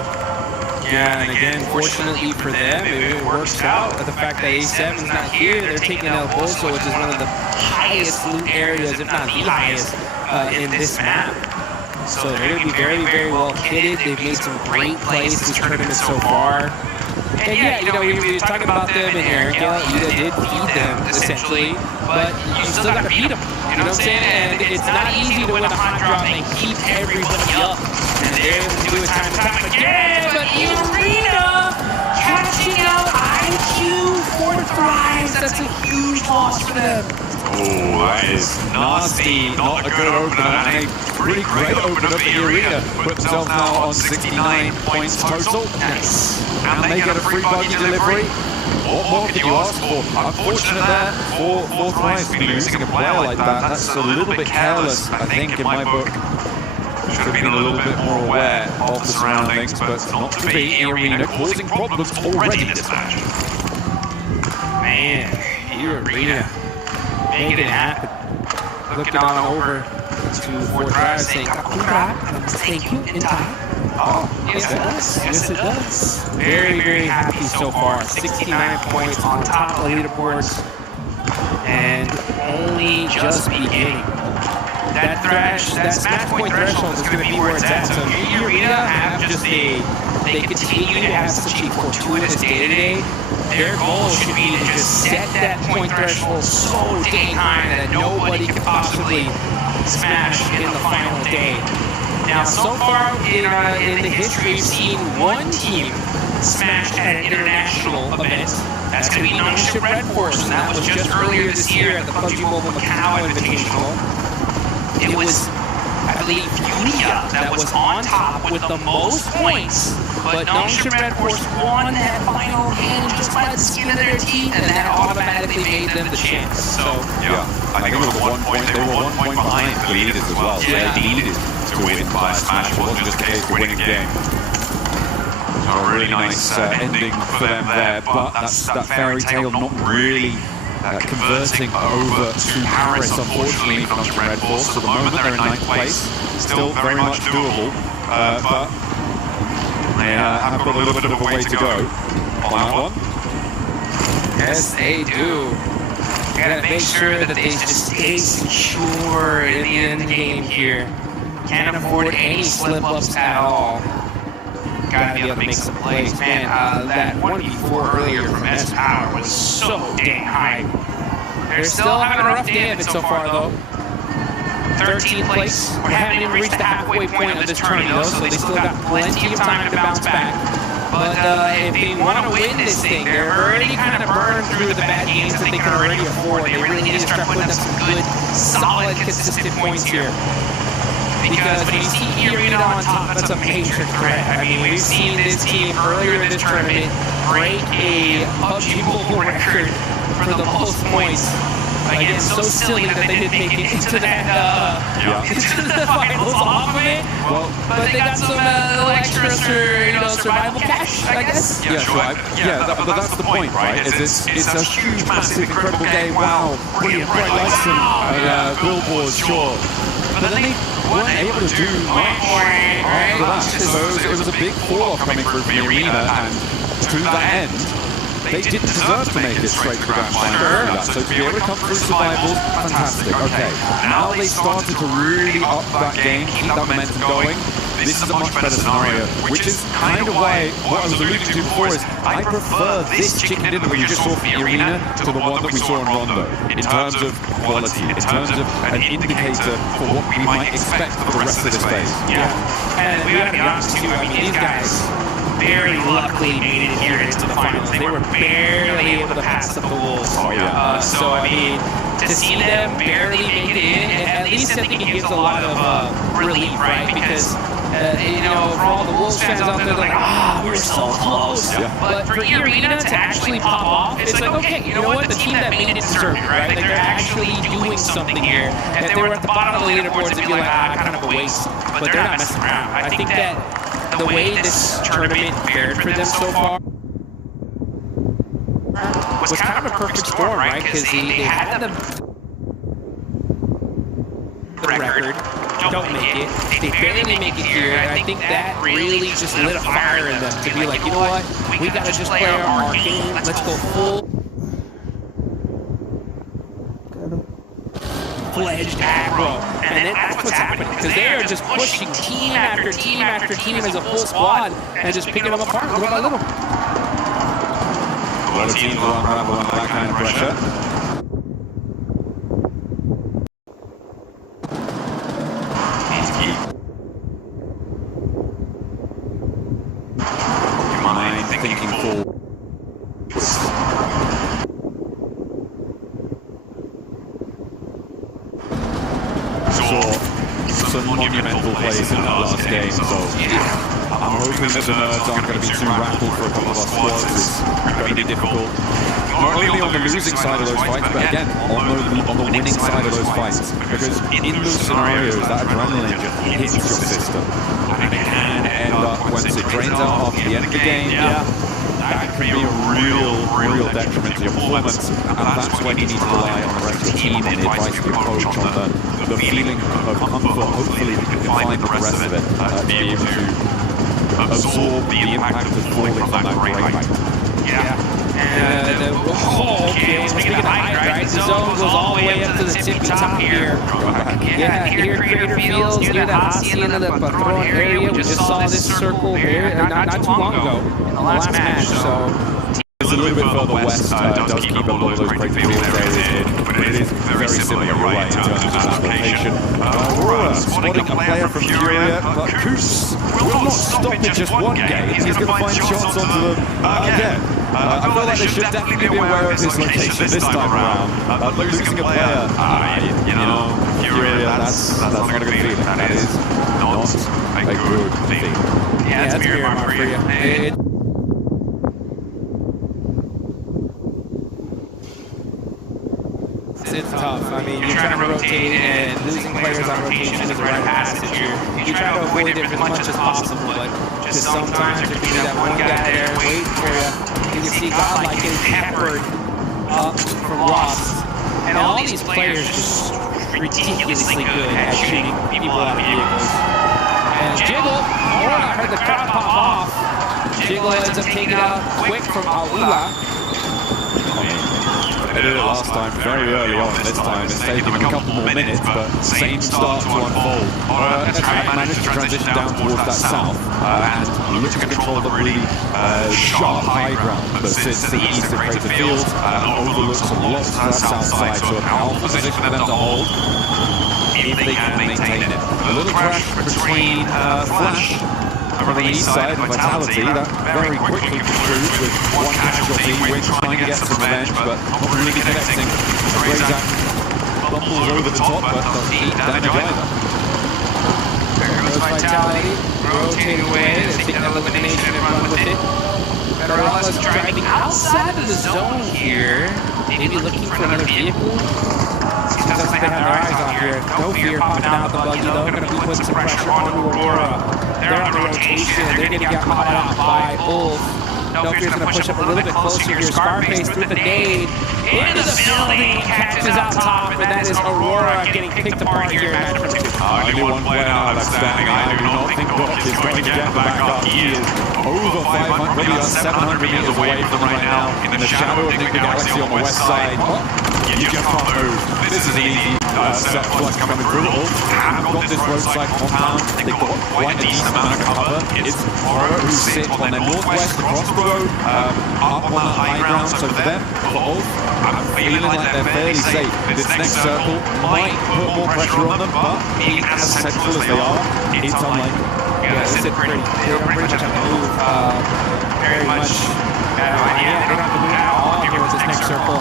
Yeah, and again, fortunately for them, it works out. The fact that A7's not here, they're taking El Bolso, which is one of the highest loot areas, if not the highest, in this map. So they're going to be very, very well kitted. They've made some great plays this tournament so far. And yeah, you know, we were talking about them in Erica. Ida did feed them, essentially, but you still got to beat them. You know what I'm saying? And it's not easy to win a hot drop and keep everybody up. And they're able to do it time and time again, but Arena catching out IQ 4Thrives. That's a huge loss for them. Oh, that is nasty. Not a good opener, and a pretty great opener for the Arena. Put themselves now on 69 points total. Nice. And they get a free buggy delivery. What more can you ask for? Unfortunate there for 4Thrives to be losing a player like that. That's a little bit careless, I think, in my book. Should have been a little bit more aware of the surroundings, but not to be. Arena causing problems already this match. Man, Arena making it happen. Looking on over to 4Thrives saying, thank you in time. Oh, yes it does. Yes it does. Very, very happy so far. 69 points on top of the leaderboards. And only just beginning. That match point threshold is going to be where it's at. So if Arena have just they continue to have such a fortuitous day-to-day, their goal should be to just set that point threshold so dang high that nobody can possibly smash in the final day. Now, so far in the history, we've seen one team smash at an international event. That's going to be Nongship Red Force, and that was just earlier this year at the PUBG Mobile Macau Invitational. It was, I believe, Unia that was on top with the most points, but Nongship Red Force won that final game just by the skin of their teeth, and that automatically made them the champs. So, yeah, I think it was 1 point. They were 1 point behind the leaders as well. So they needed to win by a smash. It wasn't just a case of winning a game. So a really nice ending for them there, but that fairy tale not really converting over to Paris, unfortunately, for Nongship Red Force. So at the moment they're in 9th place, still very much doable, but they have got a little bit of a way to go on that one. Yes, they do. Gotta make sure that they just stay secure in the end game here. Can't afford any slip-ups at all. Gotta be able to make some plays. Man, that 1v4 earlier from S-Power was so dang high. They're still having a rough day of it so far, though. 13th place. We haven't even reached the halfway point of this tourney though, so they still got plenty of time to bounce back. But if they want to win this thing, they're already kind of burned through the bad games that they can already afford. They really need to start putting up some good, solid, consistent points here. Because when you see Arena on top, that's a major threat. I mean, we've seen this team earlier in this tournament break a PUBG Mobile record for the most points. Again, so silly that they didn't make it into that into the finals off of it. Well, but they got some little extras for survival cash, I guess. Yeah, but that's the point, right? It's a huge, massive, incredible game. Wow, brilliant, bright lights and billboards, sure. But then they weren't able to do much after that. So it was a big fall off coming through from the arena, and to that end, they didn't deserve to make it straight to the grand final. So to be able to come through survivals, fantastic. Okay, now they started to really up that game, keep that momentum going. This is a much better scenario, which is kind of why what I was alluding to before is I prefer this chicken dinner that we just saw for the arena to the one that we saw in Rondo in terms of quality, in terms of an indicator for what we might expect for the rest of this phase. Yeah, and we gotta be honest too, I mean, these guys very luckily made it here into the finals. They were barely able to pass up the Wolves. So, I mean, to see them barely make it in, at least I think it gives a lot of relief, right? Because, for all the Wolves fans out there, they're like, we were so close. But for Arena to actually pop off, it's like, okay, you know what? The team that made it deserved it, right? Like, they're actually doing something here. If they were at the bottom of the leaderboards, they'd be like, kind of a waste. But they're not messing around. I think that the way this tournament fared for them so far was kind of a perfect storm, right? Because they had the record, don't make it, they barely make it here, and I think that really just lit a fire in them to be like, you know what, we gotta just play our game, let's go full-fledged aggro, and then that's what's happening, because they are just pushing team after team after team as a full squad, and just picking them apart little by little. A lot of teams will unravel under that kind of pressure. Thinking forward. Some monumental plays in that last game, so I'm hoping that the nerds aren't going to be too rattled for a couple of our squads. It's going to be difficult. Not only on the losing side of those fights, but again, on the winning side of those fights. Because in those scenarios, that adrenaline just hits your system. And it can end up, once it drains out after the end of the game, that can be a real detriment to your performance. And that's when you need to rely on the rest of the team, on the advice of your coach, on the feeling of comfort, hopefully, that you can find with the rest of it, to be able to absorb the impact of falling from that great height. Speaking of height, right? The zone goes all the way up to the tippy top here. Here at Crater Fields, near the Hacienda de Patron area. We just saw this circle here not too long ago in the last match. So it's a little bit further west, does keep a lot of those Crater Fields areas in, but it is very similar, you're right, in terms of that location. Aurora spotting a player from Furia, but Koos will not stop in just one game. He's going to find shots onto them again. I feel like they should definitely be aware of his location this time around. Losing a player, Furia, that's not a good feeling. That is not a good feeling. Yeah, that's Miramar for you. It's tough. I mean, you're trying to rotate, and losing players on rotation is a rite of passage. You try to avoid it as much as possible, but just sometimes if you see that one guy there waiting for you, you can see Godlike getting peppered up from Lost. And all these players just ridiculously good at shooting people out of vehicles. And Jiggle, I heard the crowd pop off. Jiggle ends up taking out quick from Aula. They did it last time very early on. This time it saved them a couple more minutes, but same start to unfold. Managed to transition down towards that south and look to control the really sharp high ground that sits to the east of Crater Fields and overlooks a lot to that south side. So a powerful position for them to hold. if they can maintain it. A little crash between Flash from the east side and Vitality, that very quickly concludes with one casualty. We're trying to get some revenge, but not really connecting. Razak bumbles over the top, but doesn't eat damage either. There goes Vitality, rotate away, they take that elimination and run with it. Federales driving outside of the zone here, maybe looking for another vehicle. That's what they have their eyes on here. No fear popping out the buggy though. They're going to be putting some pressure on Aurora. They're on the rotation. They're going to get caught out by Ulf. No fear's going to push up a little bit closer here. Scarface through the nade. Into the building. Catches out top. And that is Aurora getting picked apart here in match number 2. Only one player now left standing. I do not think Doc is going to get the back up. He is over 500, maybe 700 meters away from them right now in the shadow of the galaxy on the west side. You just can't move. This is an easy set flux coming through. Ulf have got this roadside compound. They've got quite a decent amount of cover. It's Aurora who sit on their northwest across the road, up on the high ground. So for them, for Ulf, I'm feeling like they're fairly safe. This next circle might put more pressure on them, but being as central as they are, it's unlikely. Yeah, they sit pretty. They don't pretty much have to move very much. Yeah, they don't have to move at all here with this next circle.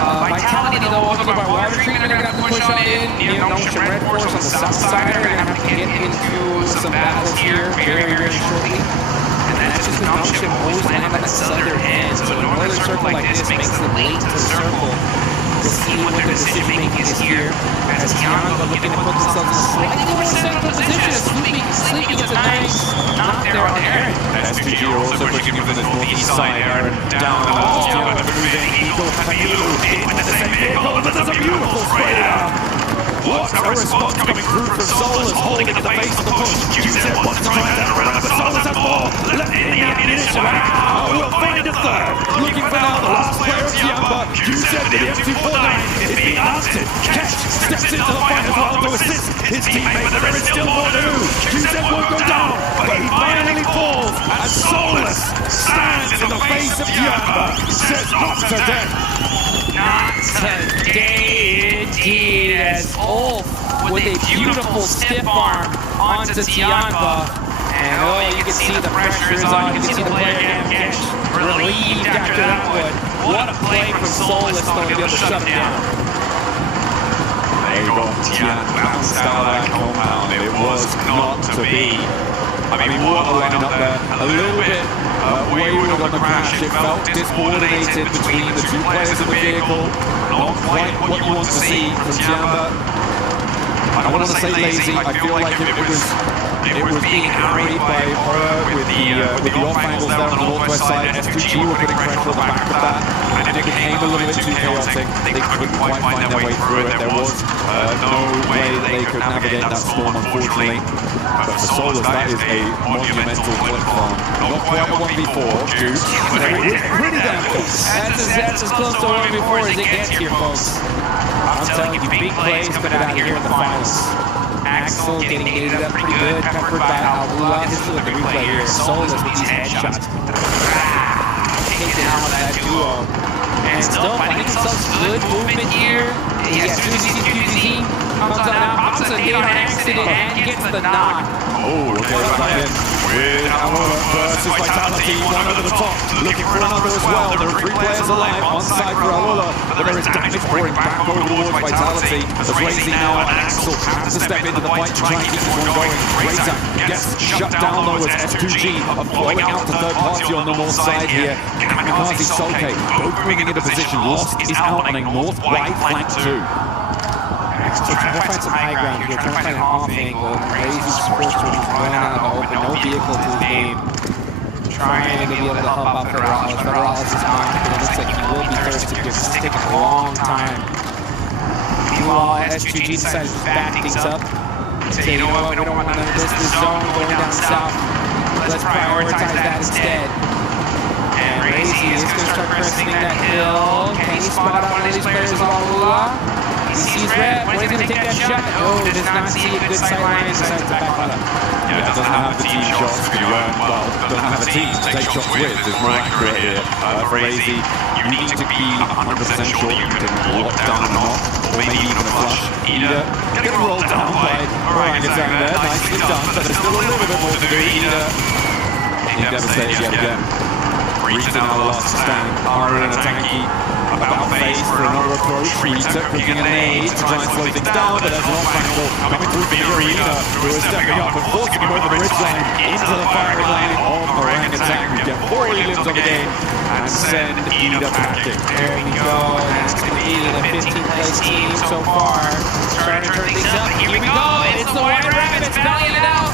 Vitality though, also by water treatment, they're going to have to push on in. Notion Red Force on the south side, they're going to have to get into some battles here very, very shortly. And that's just because Notion always land on that southern end. So a northern circle like this makes them late to the circle. To see what their decision making is here. As Tiango looking to put themselves in a slightly more central position. Sleepy gets a nice knock there on Aaron. STG are also pushing him to the northeast side. Aaron down on the Tiango moving. Eagle into the same vehicle, but there's a beautiful spray down. What a response coming through from Solus, holding at the base of the push. Juzep wants to try and turn around, but Solus has more. Left in the ammunition. We'll find a third. Looking for now the last player of Tiamba. Juzep with the M249 is being hunted. Kesh steps into the fight as well to assist his teammate, but there is still more to do. Juzep won't go down, but he finally falls, and Solus stands in the face of Tiamba. Says not to death. Not today, indeed, as Ulf with a beautiful stiff arm onto Tianba. And oh, you can see the pressure is on. You can see the player getting relieved after that one. What a play from Solus though to be able to shut him down. There you go, Tian bounced out of that compound. It was not to be. I mean, what a lineup there. A little bit wayward on the crash. It felt discoordinated between the two players in the vehicle. Not quite what you want to see from Tiamba. I don't want to say lazy. I feel like it was being harried by Horror with the off angles there on the northwest side. S2G were putting pressure on the back of that, and it became a little bit too chaotic. They couldn't quite find their way through it. There was no way that they could navigate that storm, unfortunately. But for Solus, that is a monumental flip farm. Not quite a 1v4, Juice. Pretty damn close. That's as close to 1v4 as it gets here, folks. I'm telling you, big plays coming out here in the finals. Axel getting aided up pretty good, peppered by Alula. This is the replay here. Solus with these headshots. Taking out that duo. And still finding themselves good movement here. He has QZ comes on out, pops a hit on accident, and gets the knock. Oh, okay, right in. With Alula versus Vitality, one over the top. Looking for another as well. There are 3 players alive on side for Alula, but there is damage pouring back over towards Vitality. As Razy now and Axel have to step into the fight to try and keep this one going. Razak gets shut down though as S2G are blowing out the third party on the north side here. Kamikaze Solke both moving into position. Lost is out on a north wide flank 2. So trying to find some high ground here, trying to find an off angle. Razy's forced to run out of the open, no vehicle to the game. Trying to be able to help out Federales. Federales is knocked, but it looks like he will be thirsty here. It's taking a long time. Meanwhile, S2G decided to back things up. Say, you know what, we don't want none of this zone going down south. Let's prioritize that instead. And Razy is going to start pressing that hill. Can he spot out one of these players of Alula? He sees red. When he's going to take that shot? Oh, does not see a good sight line. Decides to back on up. Yeah, doesn't have the team shots to well, doesn't have a team to take shots with. It's more accurate here. For Lazy, you need to be 100% sure you can lock down a knock, or maybe even a flush. Ida getting rolled down by Orangutan there. Nicely done, but there's still a little bit more to do. Ida being devastated yet again. Rita now the last to stand. Ara and a tanky about face for another approach. Rita cooking a nade to try and slow things down, but there's an off-angle coming through the arena, who is stepping up and forcing him over the ridgeline into the firing line of Orangutan. We get 4 elims on the game and send Ida packing. There we go. That's going to be the 15th place team so far. Trying to turn things up. Here we go. It's the White Rabbits battling it out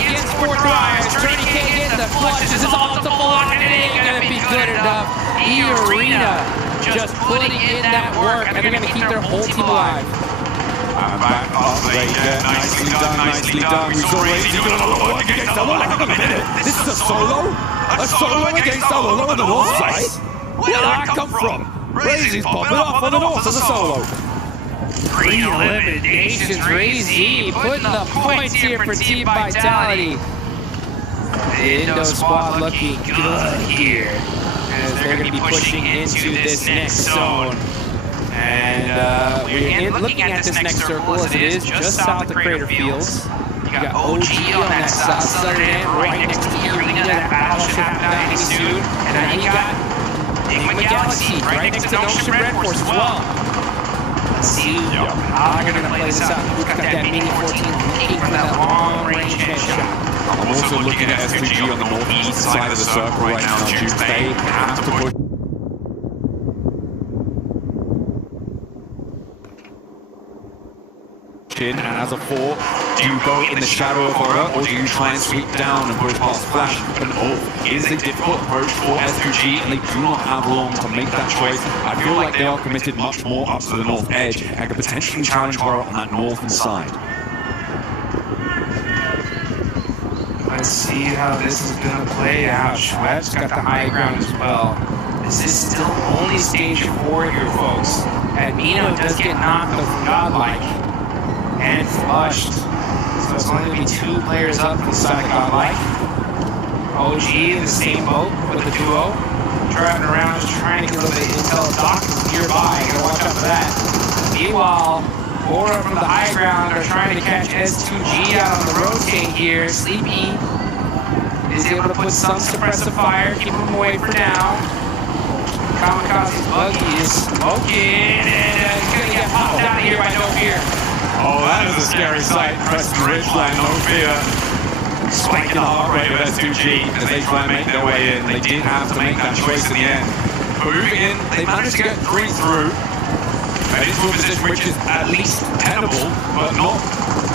against 4 Thrives. Trinity can't get the clutch. This is all up to block, and it ain't going to be good enough. Arena just putting in that work, and they're going to keep their whole team alive. And back up right there. Nicely done, nicely done. We saw Razy doing a lot against Solo. Hang on a minute. This is a solo? A solo against Solo on the north side? Where did that come from? Razy's popping off on the north as a solo. 3 eliminations. Razy putting the points here for Team Vitality. The Indo squad looking good here, as they're going to be pushing into this next zone. And we're looking at this next circle as it is just south of Crater Fields. You got OG on that south southern end, right next to Arena. That battle should happen any soon. And then you got Bgmi Galaxy right next to Notion Red Force as well. Let's see how they're going to play this out. We've got that Mini 14 looking for that long-range headshot. I'm also looking at S2G on the northeast side of the circle right now. They have to push. And as a 4, do you go in the shadow of Aura, or do you try and sweep down and push past Flash and Orb? It is a difficult approach for S2G, and they do not have long to make that choice. I feel like they are committed much more up to the north edge and could potentially challenge Aura on that northern side. Let's see how this is going to play out. Schwepp's got the high ground as well. This is still only stage 4 here, folks. Admino does get knocked over Godlike and flushed. So it's only going to be 2 players up inside Godlike. OG in the same boat with the duo. Driving around just trying to get a little bit of intel. Doc is nearby. You gotta watch out for that. Meanwhile, Aura from the high ground are trying to catch S2G out on the rotate here. Sleepy is able to put some suppressive fire, keep him away for now. Kamikaze's buggy is smoking, and he's going to get popped out here by No Fear. Oh, that is a scary sight. Preston Ridgeline, No Fear. Spiking the heart rate of S2G as they try and make their way in. They did have to make that choice in the end. But moving in, they managed to get 3 through. And into a position which is at least tenable, but not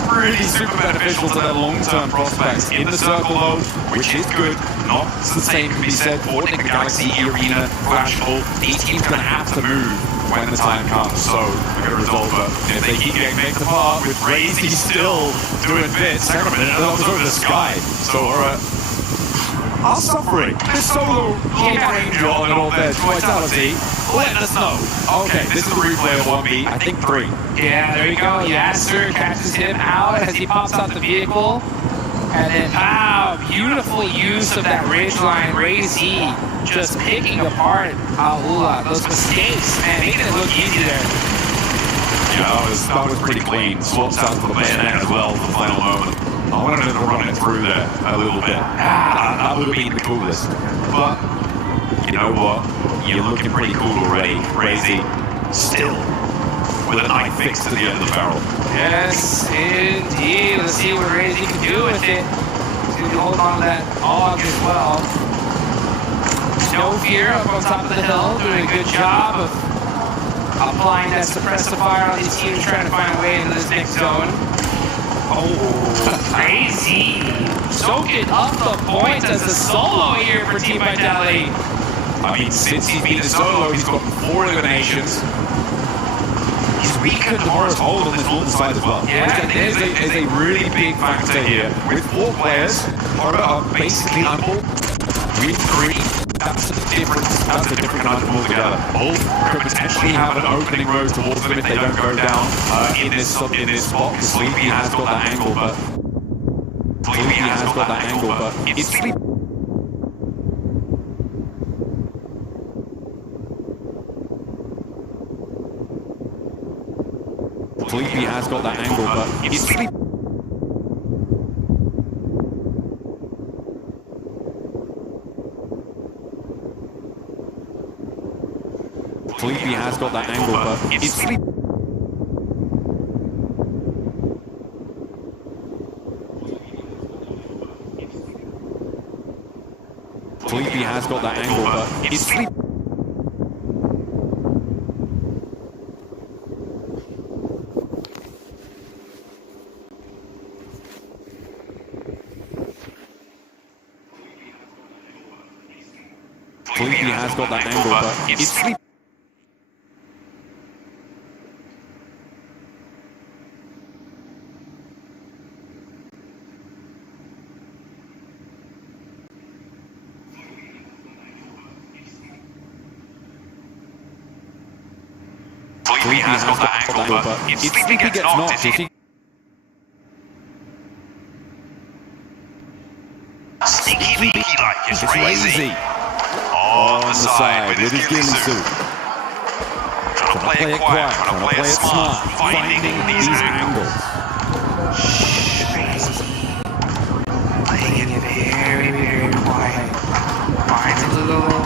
really super beneficial to their long-term prospects. In the circle though, which is good, not the same can be said for Bgmi Galaxy, Arena, Flash, Hulk. These teams are going to have to move when the time comes, so we're going to resolve it. If they keep getting picked apart with Razy still doing bits, hang on a minute, that was over the sky. So are suffering. This solo ranger on an old edge vitality, letting us know. Okay, this is a replay of 1v, I think 3. Yeah, there you go. Yasser catches him out as he pops out the vehicle. And then, wow, beautiful use of that ridgeline. Razy just picking apart Ahula. Those mistakes, man, making it look easy there. Yeah, that was pretty clean. Swaps out to the bayonet as well for the final moment. I wanted to run it through there a little bit. That would have been the coolest. But, you know what? You're looking pretty cool already, Razy. Still, with a knife fixed to the end of the barrel. Yes, indeed. Let's see what Razy can do with it. He's going to hold on to that AUG as well. No Fear up on top of the hill, doing a good job of applying that suppressive fire on these teams trying to find a way into this next zone. Oh, Razy soaking up the points as a solo here for Team Vitality. I mean, since he's been a solo, he's got 4 eliminations. He's weakened Horace Hold on this northern side as well. Yeah, there's a really big factor here. With 4 players, Hora are basically unable. With 3, That's a different conundrum altogether. Ulf could potentially have an opening road towards them if they don't go down in this spot. Because Sleepy has got that angle, but it's Sleepy. Sleepy has got that angle, but it's Sleepy. Sleepy has got that angle, but it's Sleepy. Sleepy has got that angle, but it's Sleepy. Sleepy has got that angle, but it's Sleepy. Sleepy has got that angle, but if Sleepy gets knocked, is he... Sneaky leaky like it's Razy. On the side with his ghillie suit. Trying to play it quiet, trying to play it smart, finding these angles. Playing it very, very quiet. Finds a little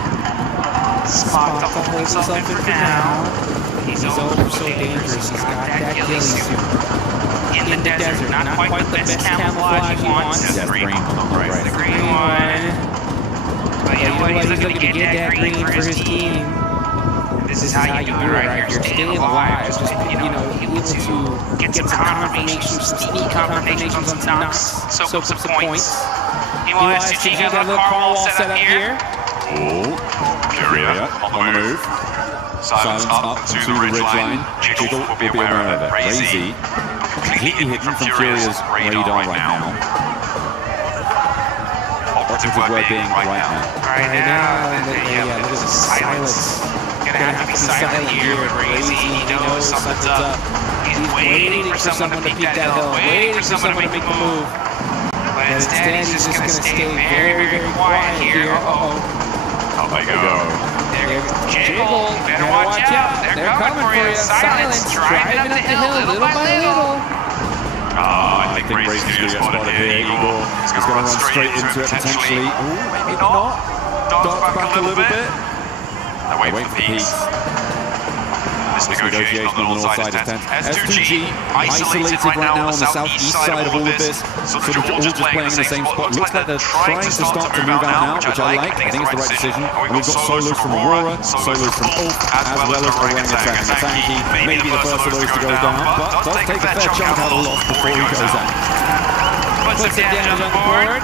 spot to hold himself in for now. He's over so dangerous. He's got that ghillie suit. In the desert, not quite the best camouflage he wants. Yes, green on the right. The green one. But you know what? He's looking to get that green for his team. This is how you do it right here. Stay alive. Just, able to get some confirmations, some sneak confirmations on some knocks. Soak up some points. Meanwhile, SGG got a little car wall set up here. Oh, Furia on the move. Silence up to the ridge line. Jiggle will be aware of it. Razy completely hidden from Furia's radar right now. Operative word being right now. Right now, look at the silence. Gonna have to be silent here with Razy. He knows something's up. He's waiting for someone to peek that hill, waiting for someone to make the move. But instead, he's just gonna stay very, very quiet here. Uh-oh. How they go. Jiggle, better watch out. They're coming for you. Silence, driving up the hill little by little. I think Razy's going to get spotted here. Igor is going to run straight into it potentially. Ooh, maybe not. Darts back a little bit. They're waiting for Pete. This negotiation on the north side is tense. S2G isolated right now on the southeast side of all of this. Sort of all just playing in the same spot. Looks like they're trying to start to move out now, which I like. I think it's the right decision. And we've got solos from Aurora, solos from Ulf, as well as Orangutan and Tanky. Maybe the first of those to go down, but does take a fair chunk out of the loss before he goes out. Puts it down on the board.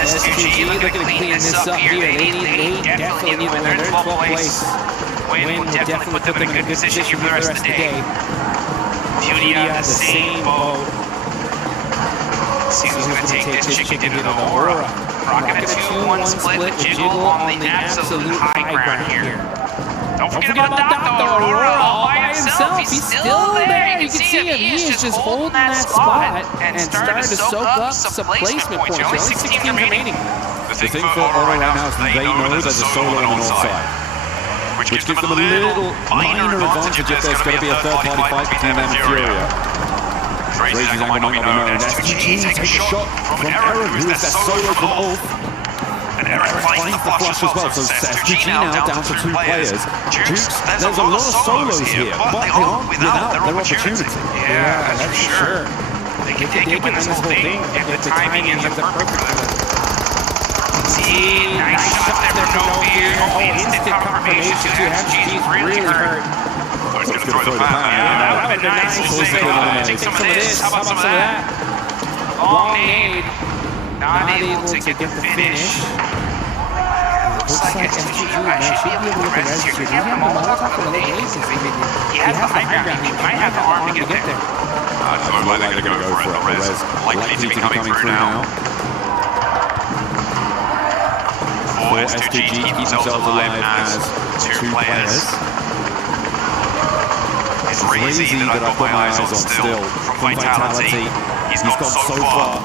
S2G looking to clean this up here. They definitely need to win their 12th place. Win will definitely put them in a good position for the rest of the day. Furia the same boat. See who's going to take this chicken to the Aurora. Rocking a 2-1 split with Jiggle on the absolute high ground here. Don't forget about Dr. Aurora all by himself. He's still there. You can see him. He is just holding that spot and starting to soak up some placement points. Only 16 remaining. The thing for Aurora right now is they know there's a solo on the north side. Which gives them a little minor advantage if there's going to be a third-party fight between them and Furia. Razy's angle might not be known. SGG take a shot from Aaron, who is their solo from Ulf. And Aaron finds the flush as well, so SGG now down to 2 players. Jukes, there's a lot of solos here, but they aren't without their opportunity. Yeah, that's for sure. They can win this whole thing if the timing is perfect for them. Nice shot there from Fear. Oh, instant confirmation. SGG's really hurt. It's going to throw the pound. That would have been nice. Take some of this. How about some of that? Long nade. Not able to get the finish. Looks like SGG should be able to get the res here. He has the Molotov for the late aces. He has the high ground. He might have the arm to get there. I don't know why they're going to go for it. The res likely to be coming through now. for STG to keep themselves alive as 2 players. It's crazy that I've got my eyes on still from Vitality. He's gone so far.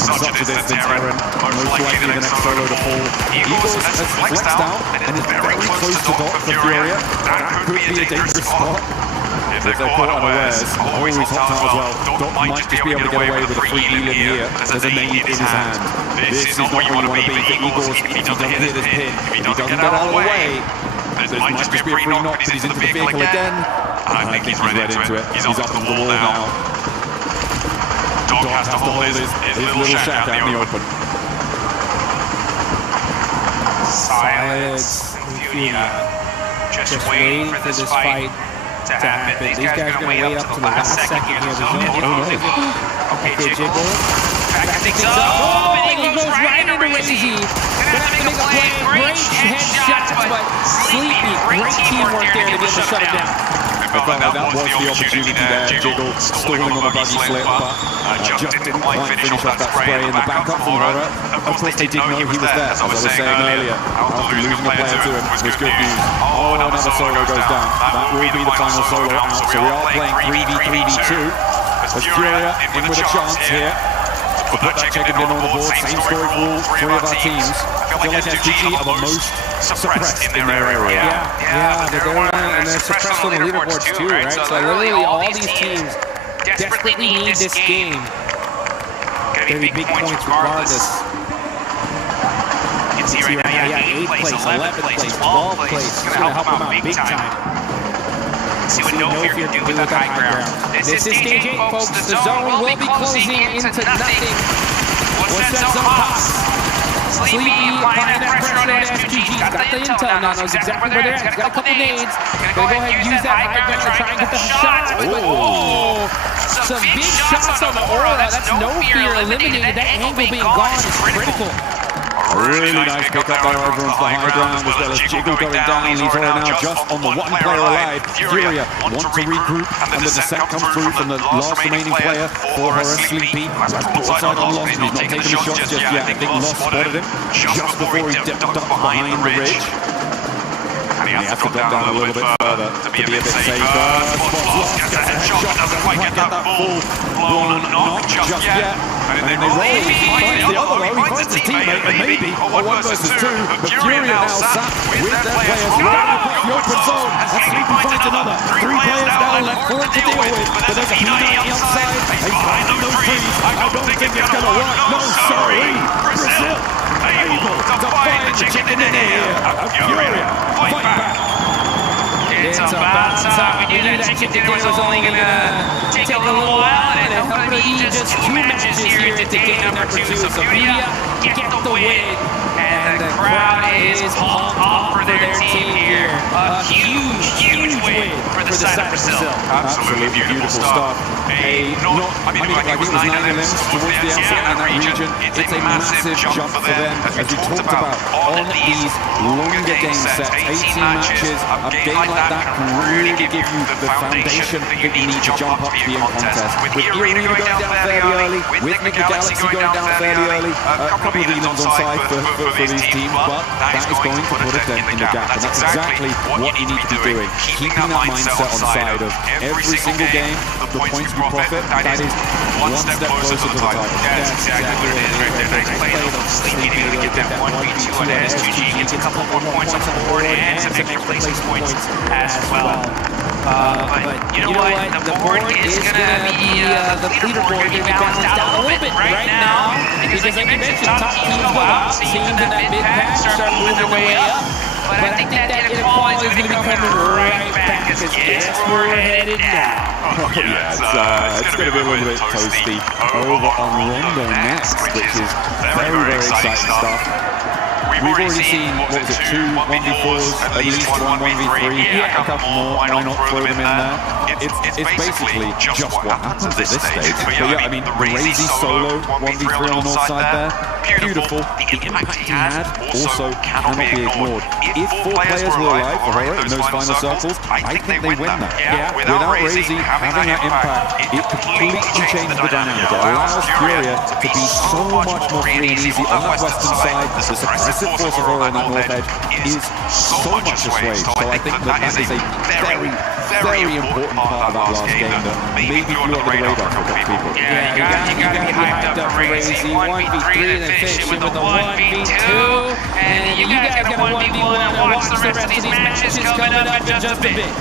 Such a distance, Aaron. Most likely the next solo to fall. Eagles has flexed out and is very close to Dot for Furia. That could be a dangerous spot. If they're caught unawares, always hopped out as well. Dot might just be able to get away with a free heal in here. There's a nade in his hand. This is not where you want to be for Eagles if he doesn't hit this pin. If he doesn't get out of the way, there might just be a free knock, but he's into the vehicle again. I think he's read into it. He's up on the wall now. Dog has to hold his little shack out in the open. Silence. Just waiting for this fight to happen. These guys are going to wait up to the last second here. Okay, Jiggle. Backing things up. Oh, and he goes right into Razy. Gonna have to make a play. Great headshots, but Sleepy. Great teamwork there to be able to shut it down. I felt like that was the opportunity there. Jiggle stalling on the buggy slip, but just didn't quite finish off that spray in the backup from Horror. Of course, they did know he was there, as I was saying earlier. After losing a player to him was good news. Oh, another solo goes down. That will be the final solo out, so we are playing 3v3v2. As Furia in with a chance here to put that chicken dinner on the board. Same story for all 3 of our teams. I feel like STG are the most suppressed in their area. Yeah, they're suppressed on the leaderboards too, right? So literally all these teams desperately need this game. Gonna be big points regardless. You can see right now, yeah, 8th place, 11th place, 12th place. It's gonna help them out big time. See what No Fear can do with that high ground. This is stage 8, folks. The zone will be closing into nothing. What's that zone cost? Sleepy applying that pressure on STG. Got the intel now, knows exactly where they're at. He's got a couple nades. Gonna go ahead and use that high ground to try and get the shots. Oh, some big shots on the aura. That's No Fear eliminated. That angle being gone is critical. Really nice pick up there over onto the high ground, as well as Jiggle going down. Leaves Horror now just on the 1 player alive. Furia want to regroup, and the descent comes through from the last remaining player for Horror. Sleepy has broadside on Lost, and he's not taking the shots just yet. I think Lost spotted him just before he dipped up behind the ridge. And he has to drop down a little bit further to be a bit safer. Spots Lost, gets a headshot, doesn't quite get that full-blown knock just yet. And then they roll, he finds the other row, he finds his teammate, and maybe a 1 versus 2, but Furia now sat with their players right across the open zone, and Sleepy finds another. 3 players now left for him to deal with, but there's a P90 outside, he's finding those trees. I don't think it's gonna work, no sorry, Brazil able to find the chicken in the air. Furia, fight back. It's about time. We knew that chicken dinner was only gonna take a little while, and hopefully just 2 matches here at day number 2. So Furia get the win, and the crowd is pumped up for their team here. A huge win for the side of Brazil. Absolutely beautiful stuff. I think it was 9 limbs towards the outside in that region. It's a massive jump for them, as we talked about on these longer game sets. 18 matches, a game like that can really give you the foundation that you need to jump up to be in contest. With Irina going down fairly early, with Nika Galaxy going down fairly early, a couple of elims on side for these teams, but that is going to put a dent in the gap, and that's exactly what you need to be doing. Keeping that mindset on side of every single game, the points you profit, that is 1 step closer to the title. That's exactly what it is right there. Nice play of Sleepy to get that 1v2 on STG, gets a couple more points on the board, and some extra place points as well. But you know what? The board is going to be, the leaderboard going to be balanced out a little bit right now. Because like you mentioned, top teams go out, teams in that mid-pack start moving their way up. But I think that inequality is going to be coming right back, because guess where we're headed now. It's going to be a little bit toasty over on Rondo next, which is very exciting stuff. We've already seen, what was it, 2 1v4s, at least 1 1v3, a couple more, why not throw them in there? it's basically just what happens at this stage. But yeah, I mean, Razy solo 1v3 on the north side there, beautiful. The impact he had also cannot be ignored. If 4 players were alive for Horror in those final circles, I think they win that. Yeah, without Razy having that impact, it completely changes the dynamic. It allows Furia to be so much more free and easy on that western side. The suppressive force of Horror on that north edge is so much assuaged. So I think that is a very important part of that last game that maybe flew under the radar for a couple people. Yeah, you gotta be hyped up for Razy. 1v3 and then finish him with a 1v2. And you guys gotta 1v1 and watch the rest of these matches coming up in just a bit.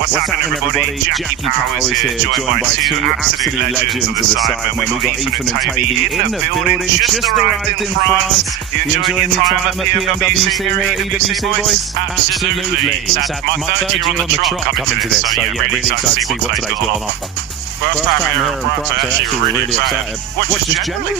What's happening, everybody? Jackie Powers here, joined by two absolute legends of the side. We've got Ethan and Toby in the building, just arrived in France. You enjoying your time at Pmwc here at EWC, boys? Absolutely. It's my third year on the trot coming to this, so yeah, really excited to see what today's got on offer. First time here in France, actually really excited. What's just generally